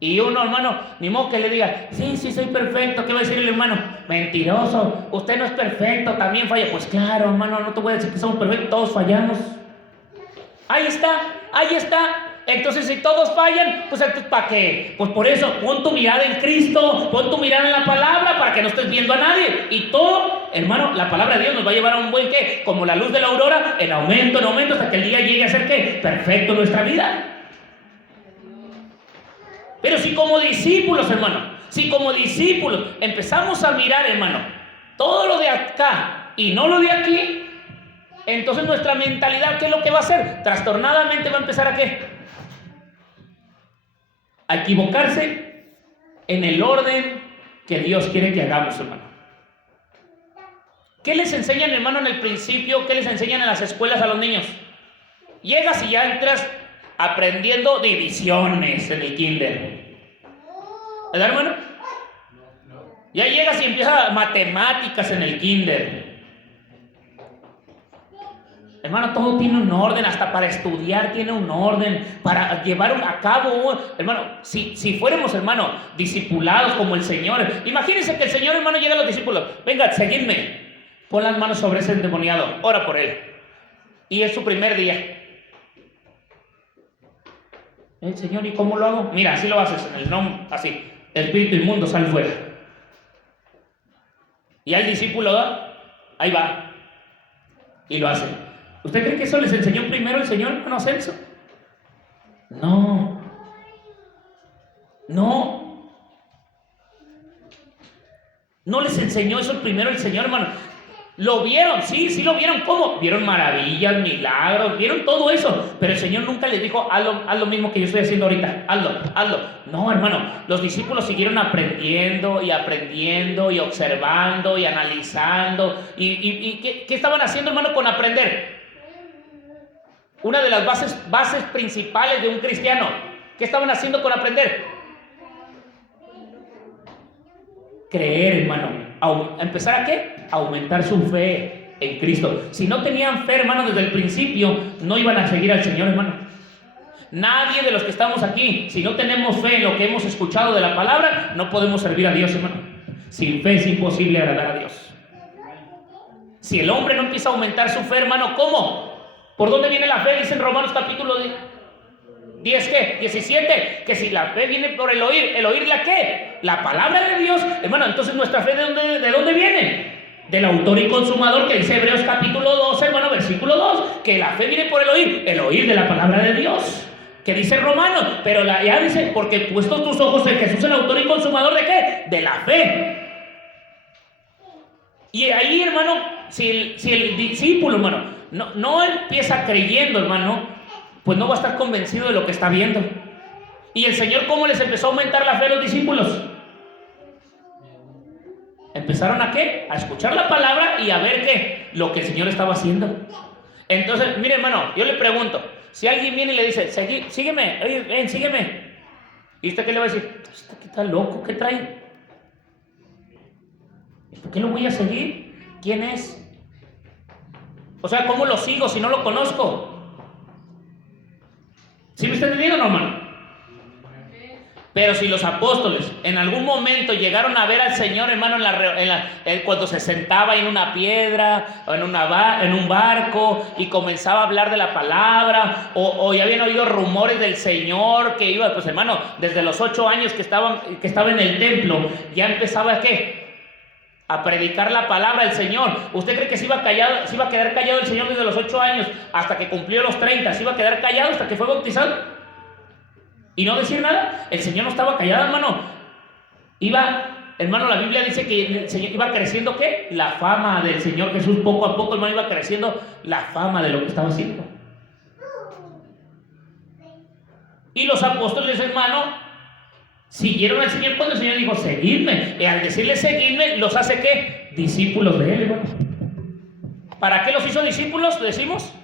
Y uno, hermano, ni modo que le diga, sí, soy perfecto. ¿Qué va a decir el hermano? Mentiroso, usted no es perfecto, también falla. Pues claro, hermano, no te voy a decir que somos perfectos, todos fallamos. Ahí está. Entonces, si todos fallan, pues entonces, ¿para qué? Pues por eso, pon tu mirada en Cristo, pon tu mirada en la palabra para que no estés viendo a nadie. Y todo, hermano, la palabra de Dios nos va a llevar a un buen ¿qué? Como la luz de la aurora, en aumento, hasta que el día llegue a ser ¿qué? Perfecto en nuestra vida. Pero si como discípulos, hermano, empezamos a mirar, hermano, todo lo de acá y no lo de aquí, entonces nuestra mentalidad, ¿qué es lo que va a hacer? Trastornadamente va a empezar a ¿qué? A equivocarse en el orden que Dios quiere que hagamos, hermano. ¿Qué les enseñan, hermano, en el principio? ¿Qué les enseñan en las escuelas a los niños? Llegas y ya entras aprendiendo divisiones en el kinder. ¿Verdad, hermano? Ya llegas y empiezas matemáticas en el kinder. Hermano, todo tiene un orden, hasta para estudiar tiene un orden, para llevar a cabo, hermano, si fuéramos, hermano, discipulados como el Señor. Imagínense que el Señor, hermano, llega a los discípulos, venga, seguidme, pon las manos sobre ese endemoniado, ora por él. Y es su primer día. El Señor, ¿y cómo lo hago? Mira, así lo haces, en el nombre, así, el espíritu inmundo sale fuera. Y al discípulo, ahí va, y lo hace. ¿Usted cree que eso les enseñó primero el Señor, hermano Celso? No. No les enseñó eso primero el Señor, hermano. Lo vieron, sí lo vieron. ¿Cómo? Vieron maravillas, milagros, vieron todo eso. Pero el Señor nunca les dijo, haz lo mismo que yo estoy haciendo ahorita. Hazlo. No, hermano. Los discípulos siguieron aprendiendo y observando y analizando. ¿Y qué estaban haciendo, hermano, con aprender? Una de las bases principales de un cristiano. ¿Qué estaban haciendo con aprender? Creer, hermano. ¿Empezar a qué? Aumentar su fe en Cristo. Si no tenían fe, hermano, desde el principio, no iban a seguir al Señor, hermano. Nadie de los que estamos aquí, si no tenemos fe en lo que hemos escuchado de la palabra, no podemos servir a Dios, hermano. Sin fe es imposible agradar a Dios. Si el hombre no empieza a aumentar su fe, hermano, ¿cómo? ¿Por dónde viene la fe? Dice en Romanos capítulo 10, ¿qué? 17, que si la fe viene por el oír ¿la qué? La palabra de Dios, hermano. Entonces nuestra fe, ¿de dónde viene? Del autor y consumador, que dice Hebreos capítulo 12, hermano, versículo 2, que la fe viene por el oír de la palabra de Dios, que dice Romanos, pero ya dice, porque puestos tus ojos en Jesús, el autor y consumador ¿de qué? De la fe. Y ahí, hermano, si el discípulo, hermano, no empieza creyendo, hermano, pues no va a estar convencido de lo que está viendo. ¿Y el Señor cómo les empezó a aumentar la fe a los discípulos? Empezaron ¿a qué? A escuchar la palabra y a ver qué, lo que el Señor estaba haciendo. Entonces, mire, hermano, yo le pregunto, si alguien viene y le dice, sígueme, oye, ven, sígueme. ¿Y usted qué le va a decir? ¿Este qué está loco? ¿Qué trae? ¿Por qué lo voy a seguir? ¿Quién es? O sea, ¿cómo lo sigo si no lo conozco? ¿Sí me está entendiendo, no, hermano? Pero si los apóstoles en algún momento llegaron a ver al Señor, hermano, cuando se sentaba en una piedra o en un barco y comenzaba a hablar de la palabra, o ya habían oído rumores del Señor que iba, pues hermano, desde los 8 años que estaba en el templo, ya empezaba ¿a qué? A predicar la palabra del Señor. ¿Usted cree que se iba a quedar callado el Señor desde los 8 años hasta que cumplió los 30? ¿Se iba a quedar callado hasta que fue bautizado? ¿Y no decir nada? El Señor no estaba callado, hermano. Hermano, la Biblia dice que el Señor iba creciendo, ¿qué? La fama del Señor Jesús, poco a poco, hermano, iba creciendo la fama de lo que estaba haciendo. Y los apóstoles, hermano, siguieron al Señor cuando el Señor dijo, seguidme. Y al decirle seguidme, los hace ¿qué? Discípulos de Él, hermano. ¿Para qué los hizo discípulos? Decimos,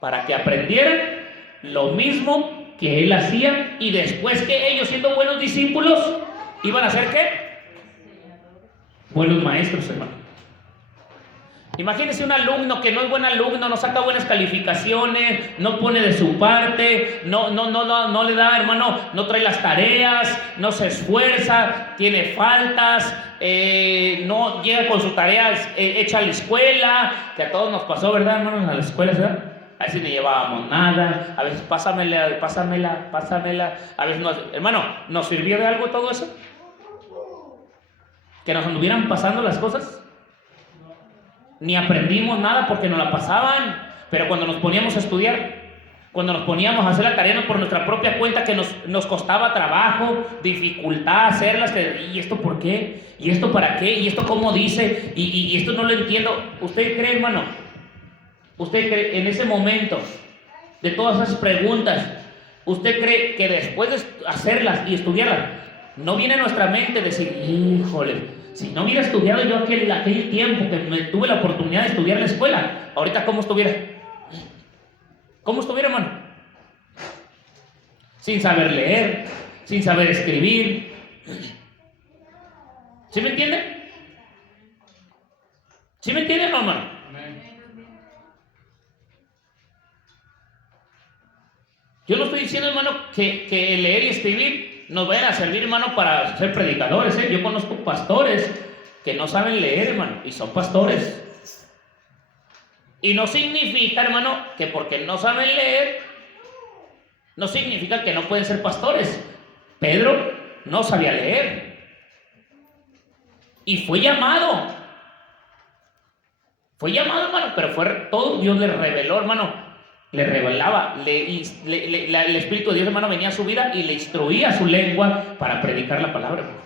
para que aprendieran lo mismo que Él hacía, y después que ellos, siendo buenos discípulos, iban a ser ¿qué? Buenos maestros, hermano. Imagínese un alumno que no es buen alumno, no saca buenas calificaciones, no pone de su parte, no le da, hermano, no trae las tareas, no se esfuerza, tiene faltas, no llega con sus tareas hecha a la escuela, que a todos nos pasó, ¿verdad, hermanos? A la escuela, ¿verdad? A veces no llevábamos nada, a veces pásamela, a veces hermano, ¿nos sirvió de algo todo eso? ¿Que nos anduvieran pasando las cosas? Ni aprendimos nada porque nos la pasaban. Pero cuando nos poníamos a estudiar, cuando nos poníamos a hacer la tarea por nuestra propia cuenta, que nos costaba trabajo, dificultad hacerlas, ¿y esto por qué? ¿Y esto para qué? ¿Y esto cómo dice? ¿Y esto no lo entiendo? ¿Usted cree, hermano? ¿Usted cree en ese momento de todas esas preguntas, usted cree que después de hacerlas y estudiarlas, no viene a nuestra mente decir, híjole, si no hubiera estudiado yo aquel tiempo que me tuve la oportunidad de estudiar en la escuela, ahorita ¿cómo estuviera? ¿Cómo estuviera, hermano? Sin saber leer, sin saber escribir. ¿Sí me entiende? ¿Sí me entiende, hermano? Yo no estoy diciendo, hermano, que leer y escribir nos vayan a servir, hermano, para ser predicadores, ¿eh? Yo conozco pastores que no saben leer, hermano, y son pastores. Y no significa, hermano, que porque no saben leer, no significa que no pueden ser pastores. Pedro no sabía leer. Y fue llamado. Fue llamado, hermano, pero todo Dios le reveló, hermano. Le revelaba, el Espíritu de Dios, hermano, venía a su vida y le instruía su lengua para predicar la palabra, hermano.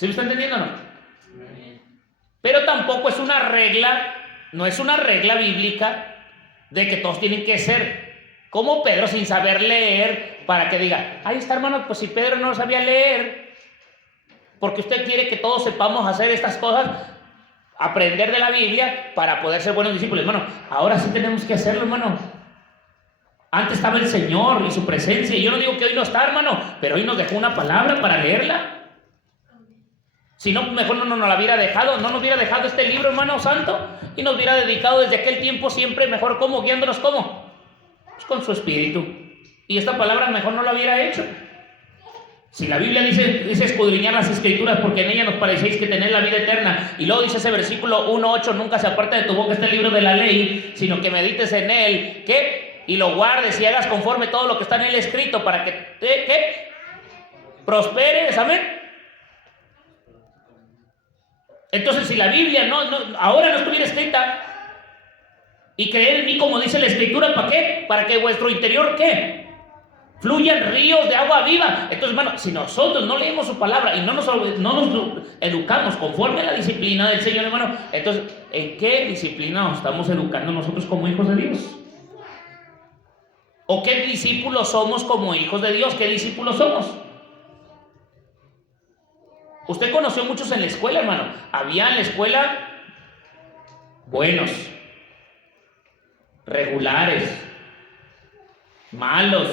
¿Sí me está entendiendo o no? Pero tampoco es una regla, no es una regla bíblica de que todos tienen que ser como Pedro sin saber leer, para que diga, ahí está, hermano, pues si Pedro no sabía leer, porque usted quiere que todos sepamos hacer estas cosas, aprender de la Biblia para poder ser buenos discípulos. Hermano, ahora sí tenemos que hacerlo, hermano. Antes estaba el Señor y su presencia, y yo no digo que hoy no está, hermano, pero hoy nos dejó una palabra para leerla. Si no, mejor no nos la hubiera dejado, no nos hubiera dejado este libro, hermano santo, y nos hubiera dedicado desde aquel tiempo siempre mejor, ¿cómo? Guiándonos, ¿cómo? Pues con su espíritu. Y esta palabra mejor no la hubiera hecho. Si la Biblia dice escudriñar las escrituras porque en ella nos parecéis que tenéis la vida eterna, y luego dice ese versículo 1:8, nunca se aparte de tu boca este libro de la ley, sino que medites en él, ¿qué? Y lo guardes y hagas conforme todo lo que está en él escrito para que, ¿qué? Prosperes, amén. Entonces, si la Biblia ahora no estuviera escrita, y creer en mí como dice la Escritura, ¿para qué? Para que vuestro interior, ¿qué? Fluyan ríos de agua viva. Entonces, hermano, si nosotros no leemos su palabra y no nos educamos conforme a la disciplina del Señor, hermano, entonces, ¿en qué disciplina nos estamos educando nosotros como hijos de Dios? ¿O qué discípulos somos como hijos de Dios? ¿Qué discípulos somos? Usted conoció muchos en la escuela, hermano. Había en la escuela buenos, regulares, malos,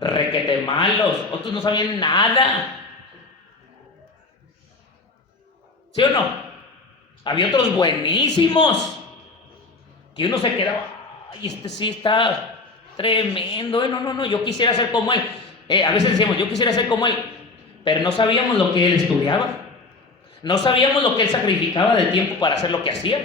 requete malos. Otros no sabían nada. ¿Sí o no? Había otros buenísimos, que uno se quedaba, ay, este sí está tremendo. No, yo quisiera ser como él. A veces decíamos, yo quisiera ser como él. Pero no sabíamos lo que él estudiaba. No sabíamos lo que él sacrificaba de tiempo para hacer lo que hacía.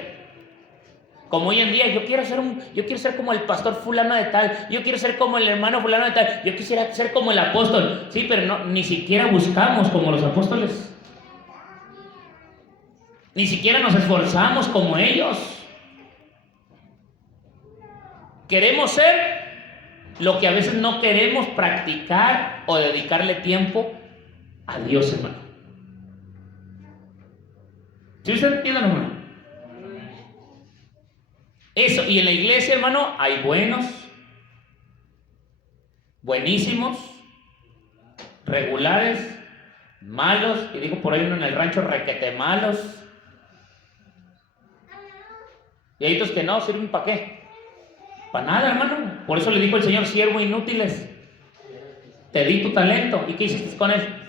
Como hoy en día, yo quiero ser como el pastor fulano de tal, yo quiero ser como el hermano fulano de tal, yo quisiera ser como el apóstol. Sí, pero ni siquiera buscamos como los apóstoles. Ni siquiera nos esforzamos como ellos. Queremos ser lo que a veces no queremos practicar o dedicarle tiempo a Dios, hermano. ¿Sí usted entiende, hermano? Eso, y en la iglesia, hermano, hay buenos, buenísimos, regulares, malos, y dijo por ahí uno en el rancho, requete malos. Y hay otros que no sirven para qué, para nada, hermano. Por eso le dijo el Señor, siervo inútiles, te di tu talento, ¿y qué hiciste con él?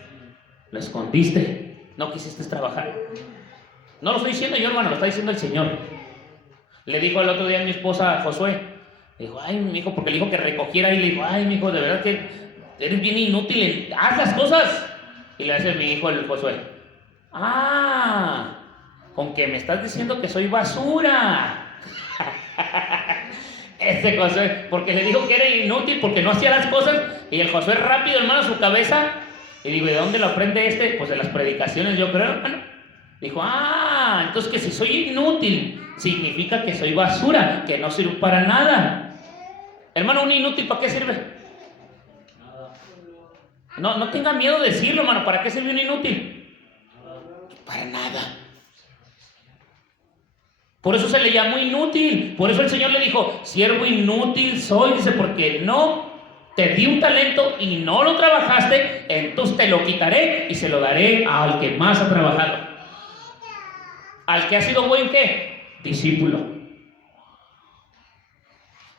Lo escondiste, no quisiste trabajar. No lo estoy diciendo yo, hermano, lo está diciendo el Señor. Le dijo el otro día a mi esposa Josué, le dijo, ay, mi hijo, porque le dijo que recogiera, y le dijo, ay, mi hijo, de verdad que eres bien inútil, haz las cosas. Y le hace mi hijo el Josué, con que me estás diciendo que soy basura. Este Josué, porque le dijo que era inútil, porque no hacía las cosas, y el Josué rápido, hermano, su cabeza, y digo, ¿de dónde lo aprende este? Pues de las predicaciones, yo creo, hermano. Dijo, entonces que si soy inútil, significa que soy basura, que no sirvo para nada. Hermano, un inútil, ¿para qué sirve? No tenga miedo de decirlo, hermano. ¿Para qué sirve un inútil? Para nada. Por eso se le llamó inútil. Por eso el Señor le dijo, siervo inútil soy, dice, porque no te di un talento y no lo trabajaste, entonces te lo quitaré y se lo daré al que más ha trabajado. Al que ha sido buen, ¿qué? Discípulo.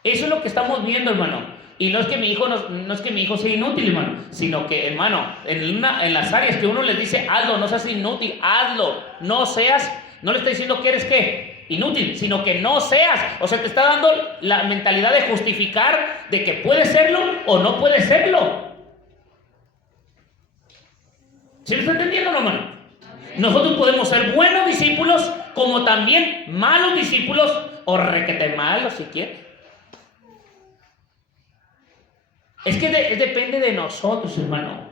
Eso es lo que estamos viendo, hermano. Y no es que mi hijo sea inútil, hermano, sino que, hermano, en las áreas que uno les dice, hazlo, no seas inútil, hazlo, no le está diciendo que eres, ¿qué? Inútil, sino que no seas. O sea, te está dando la mentalidad de justificar de que puede serlo o no puede serlo. ¿Sí lo está entendiendo, no, hermano? Nosotros podemos ser buenos discípulos, como también malos discípulos, o requete malos, si quiere. Es que depende de nosotros, hermano.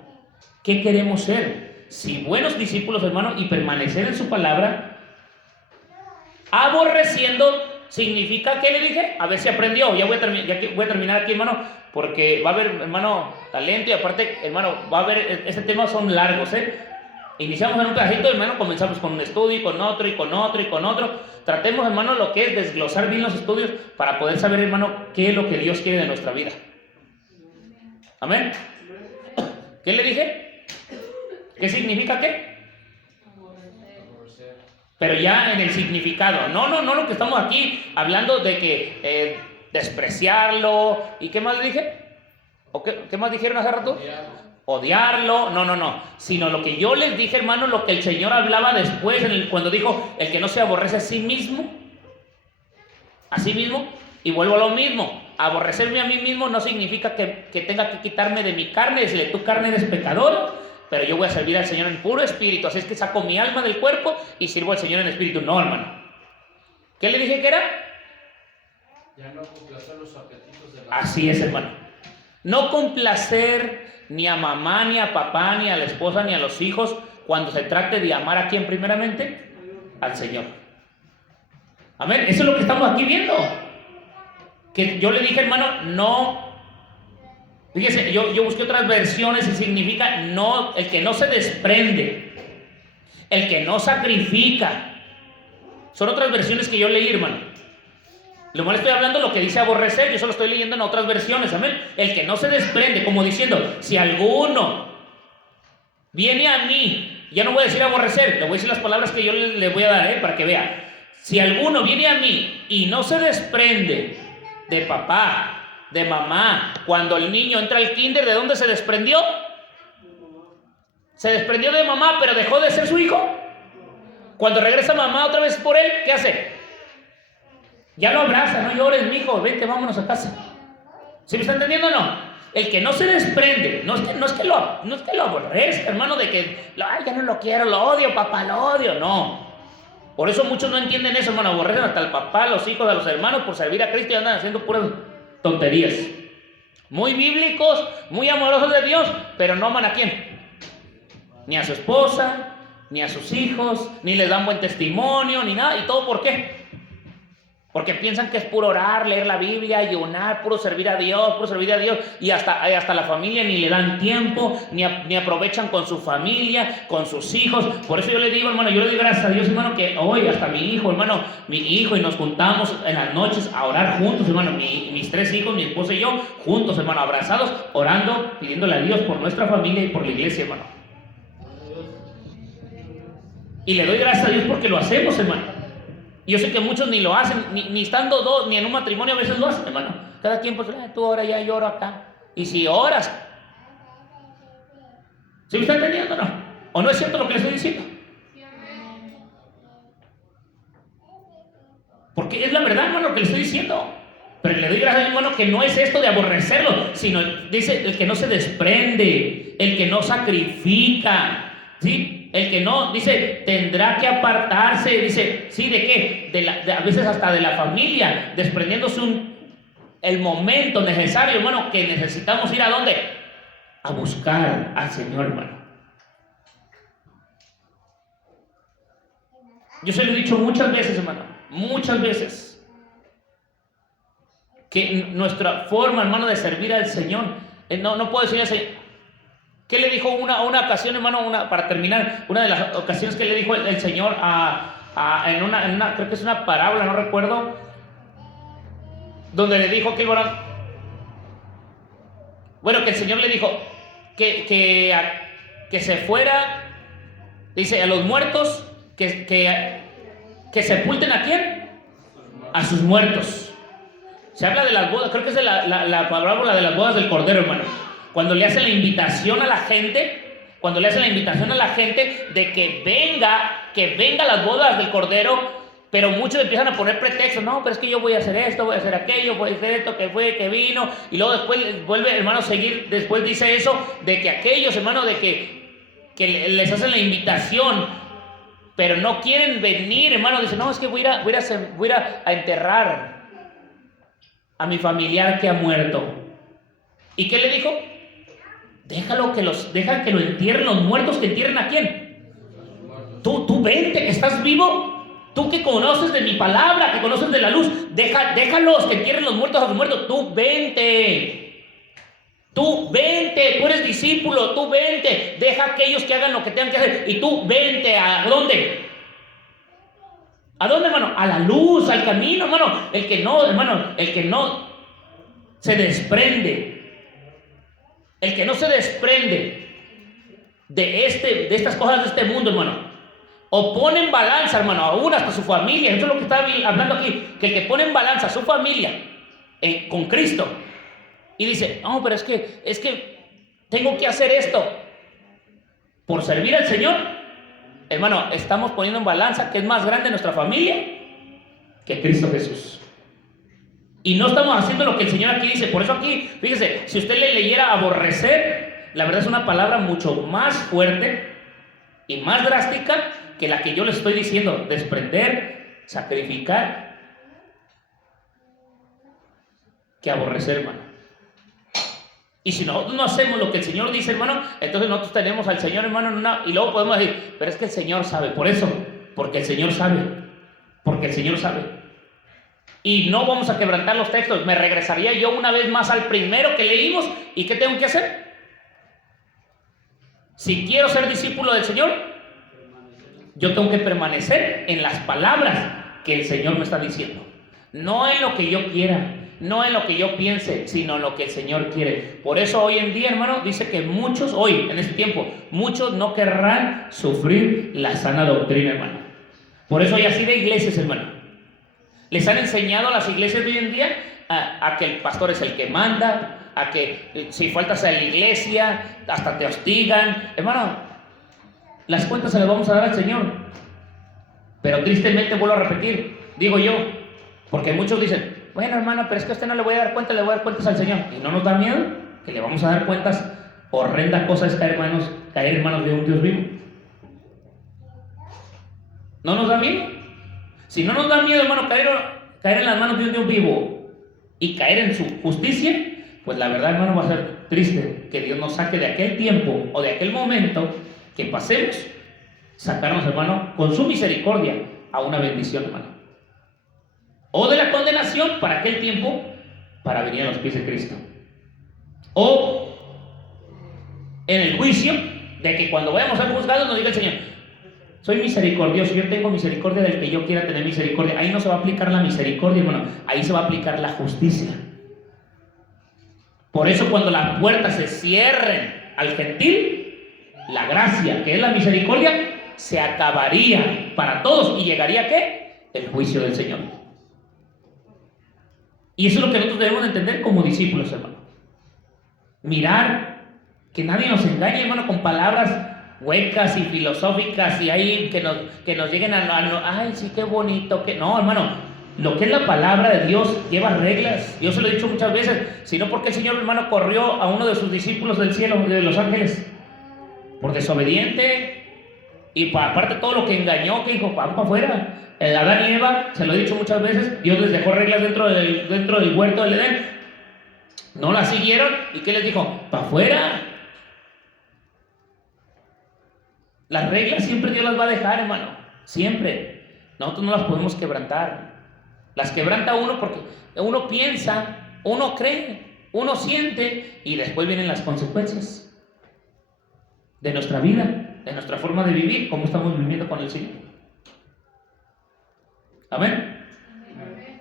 ¿Qué queremos ser? Si buenos discípulos, hermano, y permanecer en su palabra, aborreciendo, significa, ¿qué le dije? A ver si aprendió. Ya voy a terminar aquí, hermano, porque va a haber, hermano, talento, y aparte, hermano, va a haber, este tema son largos, Iniciamos en un pedacito, hermano, comenzamos con un estudio, y con otro, y con otro, y con otro. Tratemos, hermano, lo que es desglosar bien los estudios para poder saber, hermano, qué es lo que Dios quiere de nuestra vida. Amén. ¿Qué le dije? ¿Qué significa qué? Pero ya en el significado. No lo que estamos aquí hablando de que despreciarlo. ¿Y qué más le dije? ¿O qué más dijeron hace rato? Odiarlo. No. Sino lo que yo les dije, hermano, lo que el Señor hablaba después, cuando dijo, el que no se aborrece a sí mismo. A sí mismo. Y vuelvo a lo mismo. Aborrecerme a mí mismo no significa que tenga que quitarme de mi carne, decirle, tu carne eres pecador, pero yo voy a servir al Señor en puro espíritu, así es que saco mi alma del cuerpo y sirvo al Señor en espíritu. No, hermano. ¿Qué le dije que era? Ya no complacer los apetitos de la... Así es, hermano. No complacer ni a mamá, ni a papá, ni a la esposa, ni a los hijos, cuando se trate de amar a quién primeramente, al Señor. Amén. Eso es lo que estamos aquí viendo. Que yo le dije, hermano, no. Fíjese, yo busqué otras versiones y significa no, el que no se desprende, el que no sacrifica. Son otras versiones que yo leí, hermano. Lo mal estoy hablando lo que dice aborrecer, yo solo estoy leyendo en otras versiones, amén. El que no se desprende, como diciendo, si alguno viene a mí, ya no voy a decir aborrecer, le voy a decir las palabras que yo le voy a dar, para que vea. Si alguno viene a mí y no se desprende de papá, de mamá, cuando el niño entra al kinder, ¿de dónde se desprendió? Se desprendió de mamá, pero dejó de ser su hijo. Cuando regresa mamá otra vez por él, ¿qué hace? Ya lo abraza, no llores, mijo, vente, vámonos a casa. ¿Sí me está entendiendo o no? El que no se desprende, no es que lo aborrezca, hermano, de que, ay, ya no lo quiero, lo odio, papá, lo odio, no. Por eso muchos no entienden eso, hermano, aborrecen hasta el papá, a los hijos, a los hermanos por servir a Cristo y andan haciendo puras tonterías. Muy bíblicos, muy amorosos de Dios, pero no aman a quién. Ni a su esposa, ni a sus hijos, ni les dan buen testimonio, ni nada. ¿Y todo por qué? Porque piensan que es puro orar, leer la Biblia, ayunar, puro servir a Dios, y hasta la familia ni le dan tiempo, ni aprovechan con su familia, con sus hijos. Por eso yo le digo, hermano, yo le doy gracias a Dios, hermano, que hoy hasta mi hijo, y nos juntamos en las noches a orar juntos, hermano, mis 3 hijos, mi esposa y yo, juntos, hermano, abrazados, orando, pidiéndole a Dios por nuestra familia y por la iglesia, hermano. Y le doy gracias a Dios porque lo hacemos, hermano. Y yo sé que muchos ni lo hacen, ni estando dos, ni en un matrimonio a veces lo hacen, hermano. Cada quien pues, tú ora, ya yo oro acá. Y si oras, ¿sí me está entendiendo o no? ¿O no es cierto lo que le estoy diciendo? Porque es la verdad, hermano, lo que le estoy diciendo. Pero le doy gracias, hermano, que no es esto de aborrecerlo, sino dice el que no se desprende, el que no sacrifica, ¿sí? El que no, dice, tendrá que apartarse, dice, ¿sí? ¿De qué? A veces hasta de la familia, desprendiéndose el momento necesario, hermano, que necesitamos ir ¿a dónde? A buscar al Señor, hermano. Yo se lo he dicho muchas veces, hermano, muchas veces, que nuestra forma, hermano, de servir al Señor, no puedo decir al Señor. ¿Qué le dijo una ocasión, hermano, para terminar? Una de las ocasiones que le dijo el Señor en una, creo que es una parábola, no recuerdo, donde le dijo que el varón, bueno, que el Señor le dijo que se fuera, dice, a los muertos, que sepulten ¿a quién? A sus muertos. Se habla de las bodas, creo que es de la parábola de las bodas del Cordero, hermano. Cuando le hacen la invitación a la gente, de que venga a las bodas del Cordero, pero muchos empiezan a poner pretextos, no, pero es que yo voy a hacer esto, voy a hacer aquello, voy a hacer esto, que vino, y luego después vuelve, hermano, a seguir, después dice eso, de que aquellos, hermano, de que les hacen la invitación, pero no quieren venir, hermano, dicen, no, es que voy a ir a enterrar a mi familiar que ha muerto. ¿Y qué le dijo? Deja que lo entierren los muertos, que entierren ¿a quién? Tú vente, que estás vivo, tú que conoces de mi palabra, que conoces de la luz, déjalos que entierren los muertos a sus muertos, tú vente. Tú vente, tú eres discípulo, tú vente, deja a aquellos que hagan lo que tengan que hacer y tú vente. ¿A dónde? ¿A dónde, hermano? A la luz, al camino, hermano. El que no se desprende, el que no se desprende de estas cosas de este mundo, hermano, o pone en balanza, hermano, aún hasta su familia. Eso es lo que está hablando aquí, que el que pone en balanza su familia con Cristo y dice, no, pero es que tengo que hacer esto por servir al Señor, hermano, estamos poniendo en balanza que es más grande nuestra familia que Cristo Jesús. Y no estamos haciendo lo que el Señor aquí dice. Por eso aquí, fíjese, si usted le leyera aborrecer, la verdad es una palabra mucho más fuerte y más drástica que la que yo les estoy diciendo. Desprender, sacrificar, que aborrecer, hermano. Y si nosotros no hacemos lo que el Señor dice, hermano, entonces nosotros tenemos al Señor, hermano, y luego podemos decir, pero es que el Señor sabe. Por eso, porque el Señor sabe. Porque el Señor sabe. Y no vamos a quebrantar los textos. Me regresaría yo una vez más al primero que leímos. ¿Y qué tengo que hacer? Si quiero ser discípulo del Señor, yo tengo que permanecer en las palabras que el Señor me está diciendo. No en lo que yo quiera, no en lo que yo piense, sino en lo que el Señor quiere. Por eso hoy en día, hermano, dice que muchos, hoy, en este tiempo, muchos no querrán sufrir la sana doctrina, hermano. Por eso hay así de iglesias, hermano. Les han enseñado a las iglesias de hoy en día a que el pastor es el que manda, a que si faltas a la iglesia, hasta te hostigan. Hermano, las cuentas se las vamos a dar al Señor. Pero tristemente vuelvo a repetir, digo yo, porque muchos dicen, bueno, hermano, pero es que a usted no le voy a dar cuentas, le voy a dar cuentas al Señor. ¿Y no nos da miedo que le vamos a dar cuentas? Horrenda cosa es caer en manos de un Dios vivo. ¿No nos da miedo? Si no nos da miedo, hermano, caer en las manos de un Dios vivo y caer en su justicia, pues la verdad, hermano, va a ser triste que Dios nos saque de aquel tiempo o de aquel momento que pasemos, sacarnos, hermano, con su misericordia a una bendición, hermano. O de la condenación para aquel tiempo, para venir a los pies de Cristo. O en el juicio, de que cuando vayamos a ser juzgados nos diga el Señor, soy misericordioso, yo tengo misericordia del que yo quiera tener misericordia. Ahí no se va a aplicar la misericordia, hermano, ahí se va a aplicar la justicia. Por eso cuando las puertas se cierren al gentil, la gracia, que es la misericordia, se acabaría para todos y llegaría ¿qué? El juicio del Señor. Y eso es lo que nosotros debemos de entender como discípulos, hermano. Mirar que nadie nos engañe, hermano, con palabras huecas y filosóficas y ahí que nos lleguen ay, sí, qué bonito, que no, hermano, lo que es la palabra de Dios lleva reglas. Yo se lo he dicho muchas veces, sino porque el Señor, hermano, corrió a uno de sus discípulos del cielo, de los ángeles, por desobediente y aparte todo lo que engañó, que dijo, van para afuera. Adán y Eva, se lo he dicho muchas veces, Dios les dejó reglas dentro del huerto del Edén, no las siguieron y ¿qué les dijo? Para afuera. Las reglas siempre Dios las va a dejar, hermano, siempre. Nosotros no las podemos quebrantar. Las quebranta uno porque uno piensa, uno cree, uno siente y después vienen las consecuencias de nuestra vida, de nuestra forma de vivir, como estamos viviendo con el Señor. Amén.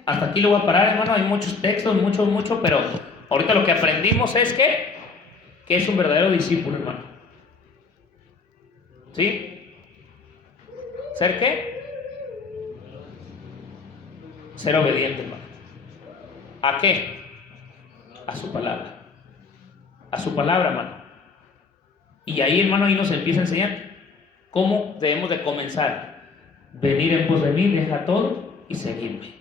Hasta aquí lo voy a parar, hermano. Hay muchos textos, mucho, pero ahorita lo que aprendimos es que es un verdadero discípulo, hermano. ¿Sí? ¿Ser qué? Ser obediente, hermano. ¿A qué? A su palabra. A su palabra, hermano. Y ahí, hermano, ahí nos empieza a enseñar cómo debemos de comenzar. Venir en pos de mí, deja todo y seguirme.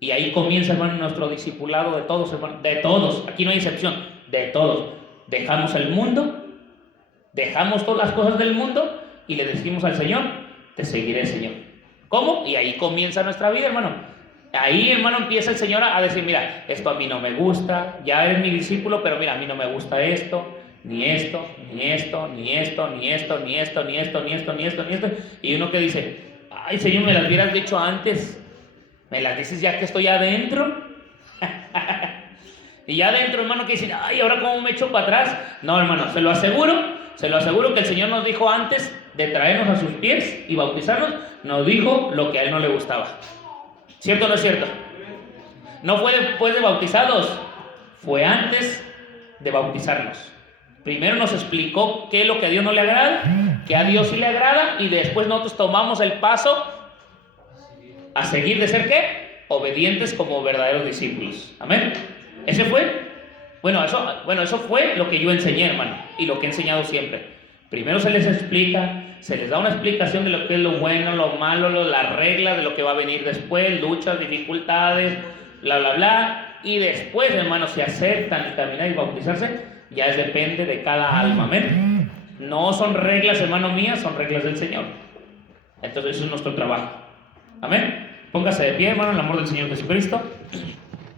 Y ahí comienza, hermano, nuestro discipulado de todos, hermano. De todos. Aquí no hay excepción. De todos. Dejamos el mundo. Dejamos todas las cosas del mundo y le decimos al Señor, te seguiré, Señor. ¿Cómo? Y ahí comienza nuestra vida, hermano. Ahí, hermano, empieza el Señor a decir, mira, esto a mí no me gusta, ya eres mi discípulo, pero mira, a mí no me gusta esto, ni esto, ni esto, ni esto, ni esto, ni esto, ni esto, ni esto, ni esto, ni esto. Y uno que dice, ay, Señor, me las hubieras dicho antes, me las dices ya que estoy adentro. Y ya adentro, hermano, que dicen, ay, ¿ahora cómo me echo para atrás? No, hermano, se lo aseguro que el Señor nos dijo antes de traernos a sus pies y bautizarnos, nos dijo lo que a Él no le gustaba. ¿Cierto o no es cierto? No fue después de bautizados, fue antes de bautizarnos. Primero nos explicó qué es lo que a Dios no le agrada, que a Dios sí le agrada, y después nosotros tomamos el paso a seguir de ser ¿qué? Obedientes como verdaderos discípulos. Amén. Ese fue, eso fue lo que yo enseñé, hermano, y lo que he enseñado siempre. Primero se les explica, se les da una explicación de lo que es lo bueno, lo malo, las reglas de lo que va a venir después, luchas, dificultades, bla, bla, bla. Y después, hermanos, si aceptan caminar y bautizarse, ya depende de cada alma. Amén. No son reglas, hermano mías, son reglas del Señor. Entonces, eso es nuestro trabajo. Amén. Póngase de pie, hermano, en el amor del Señor Jesucristo.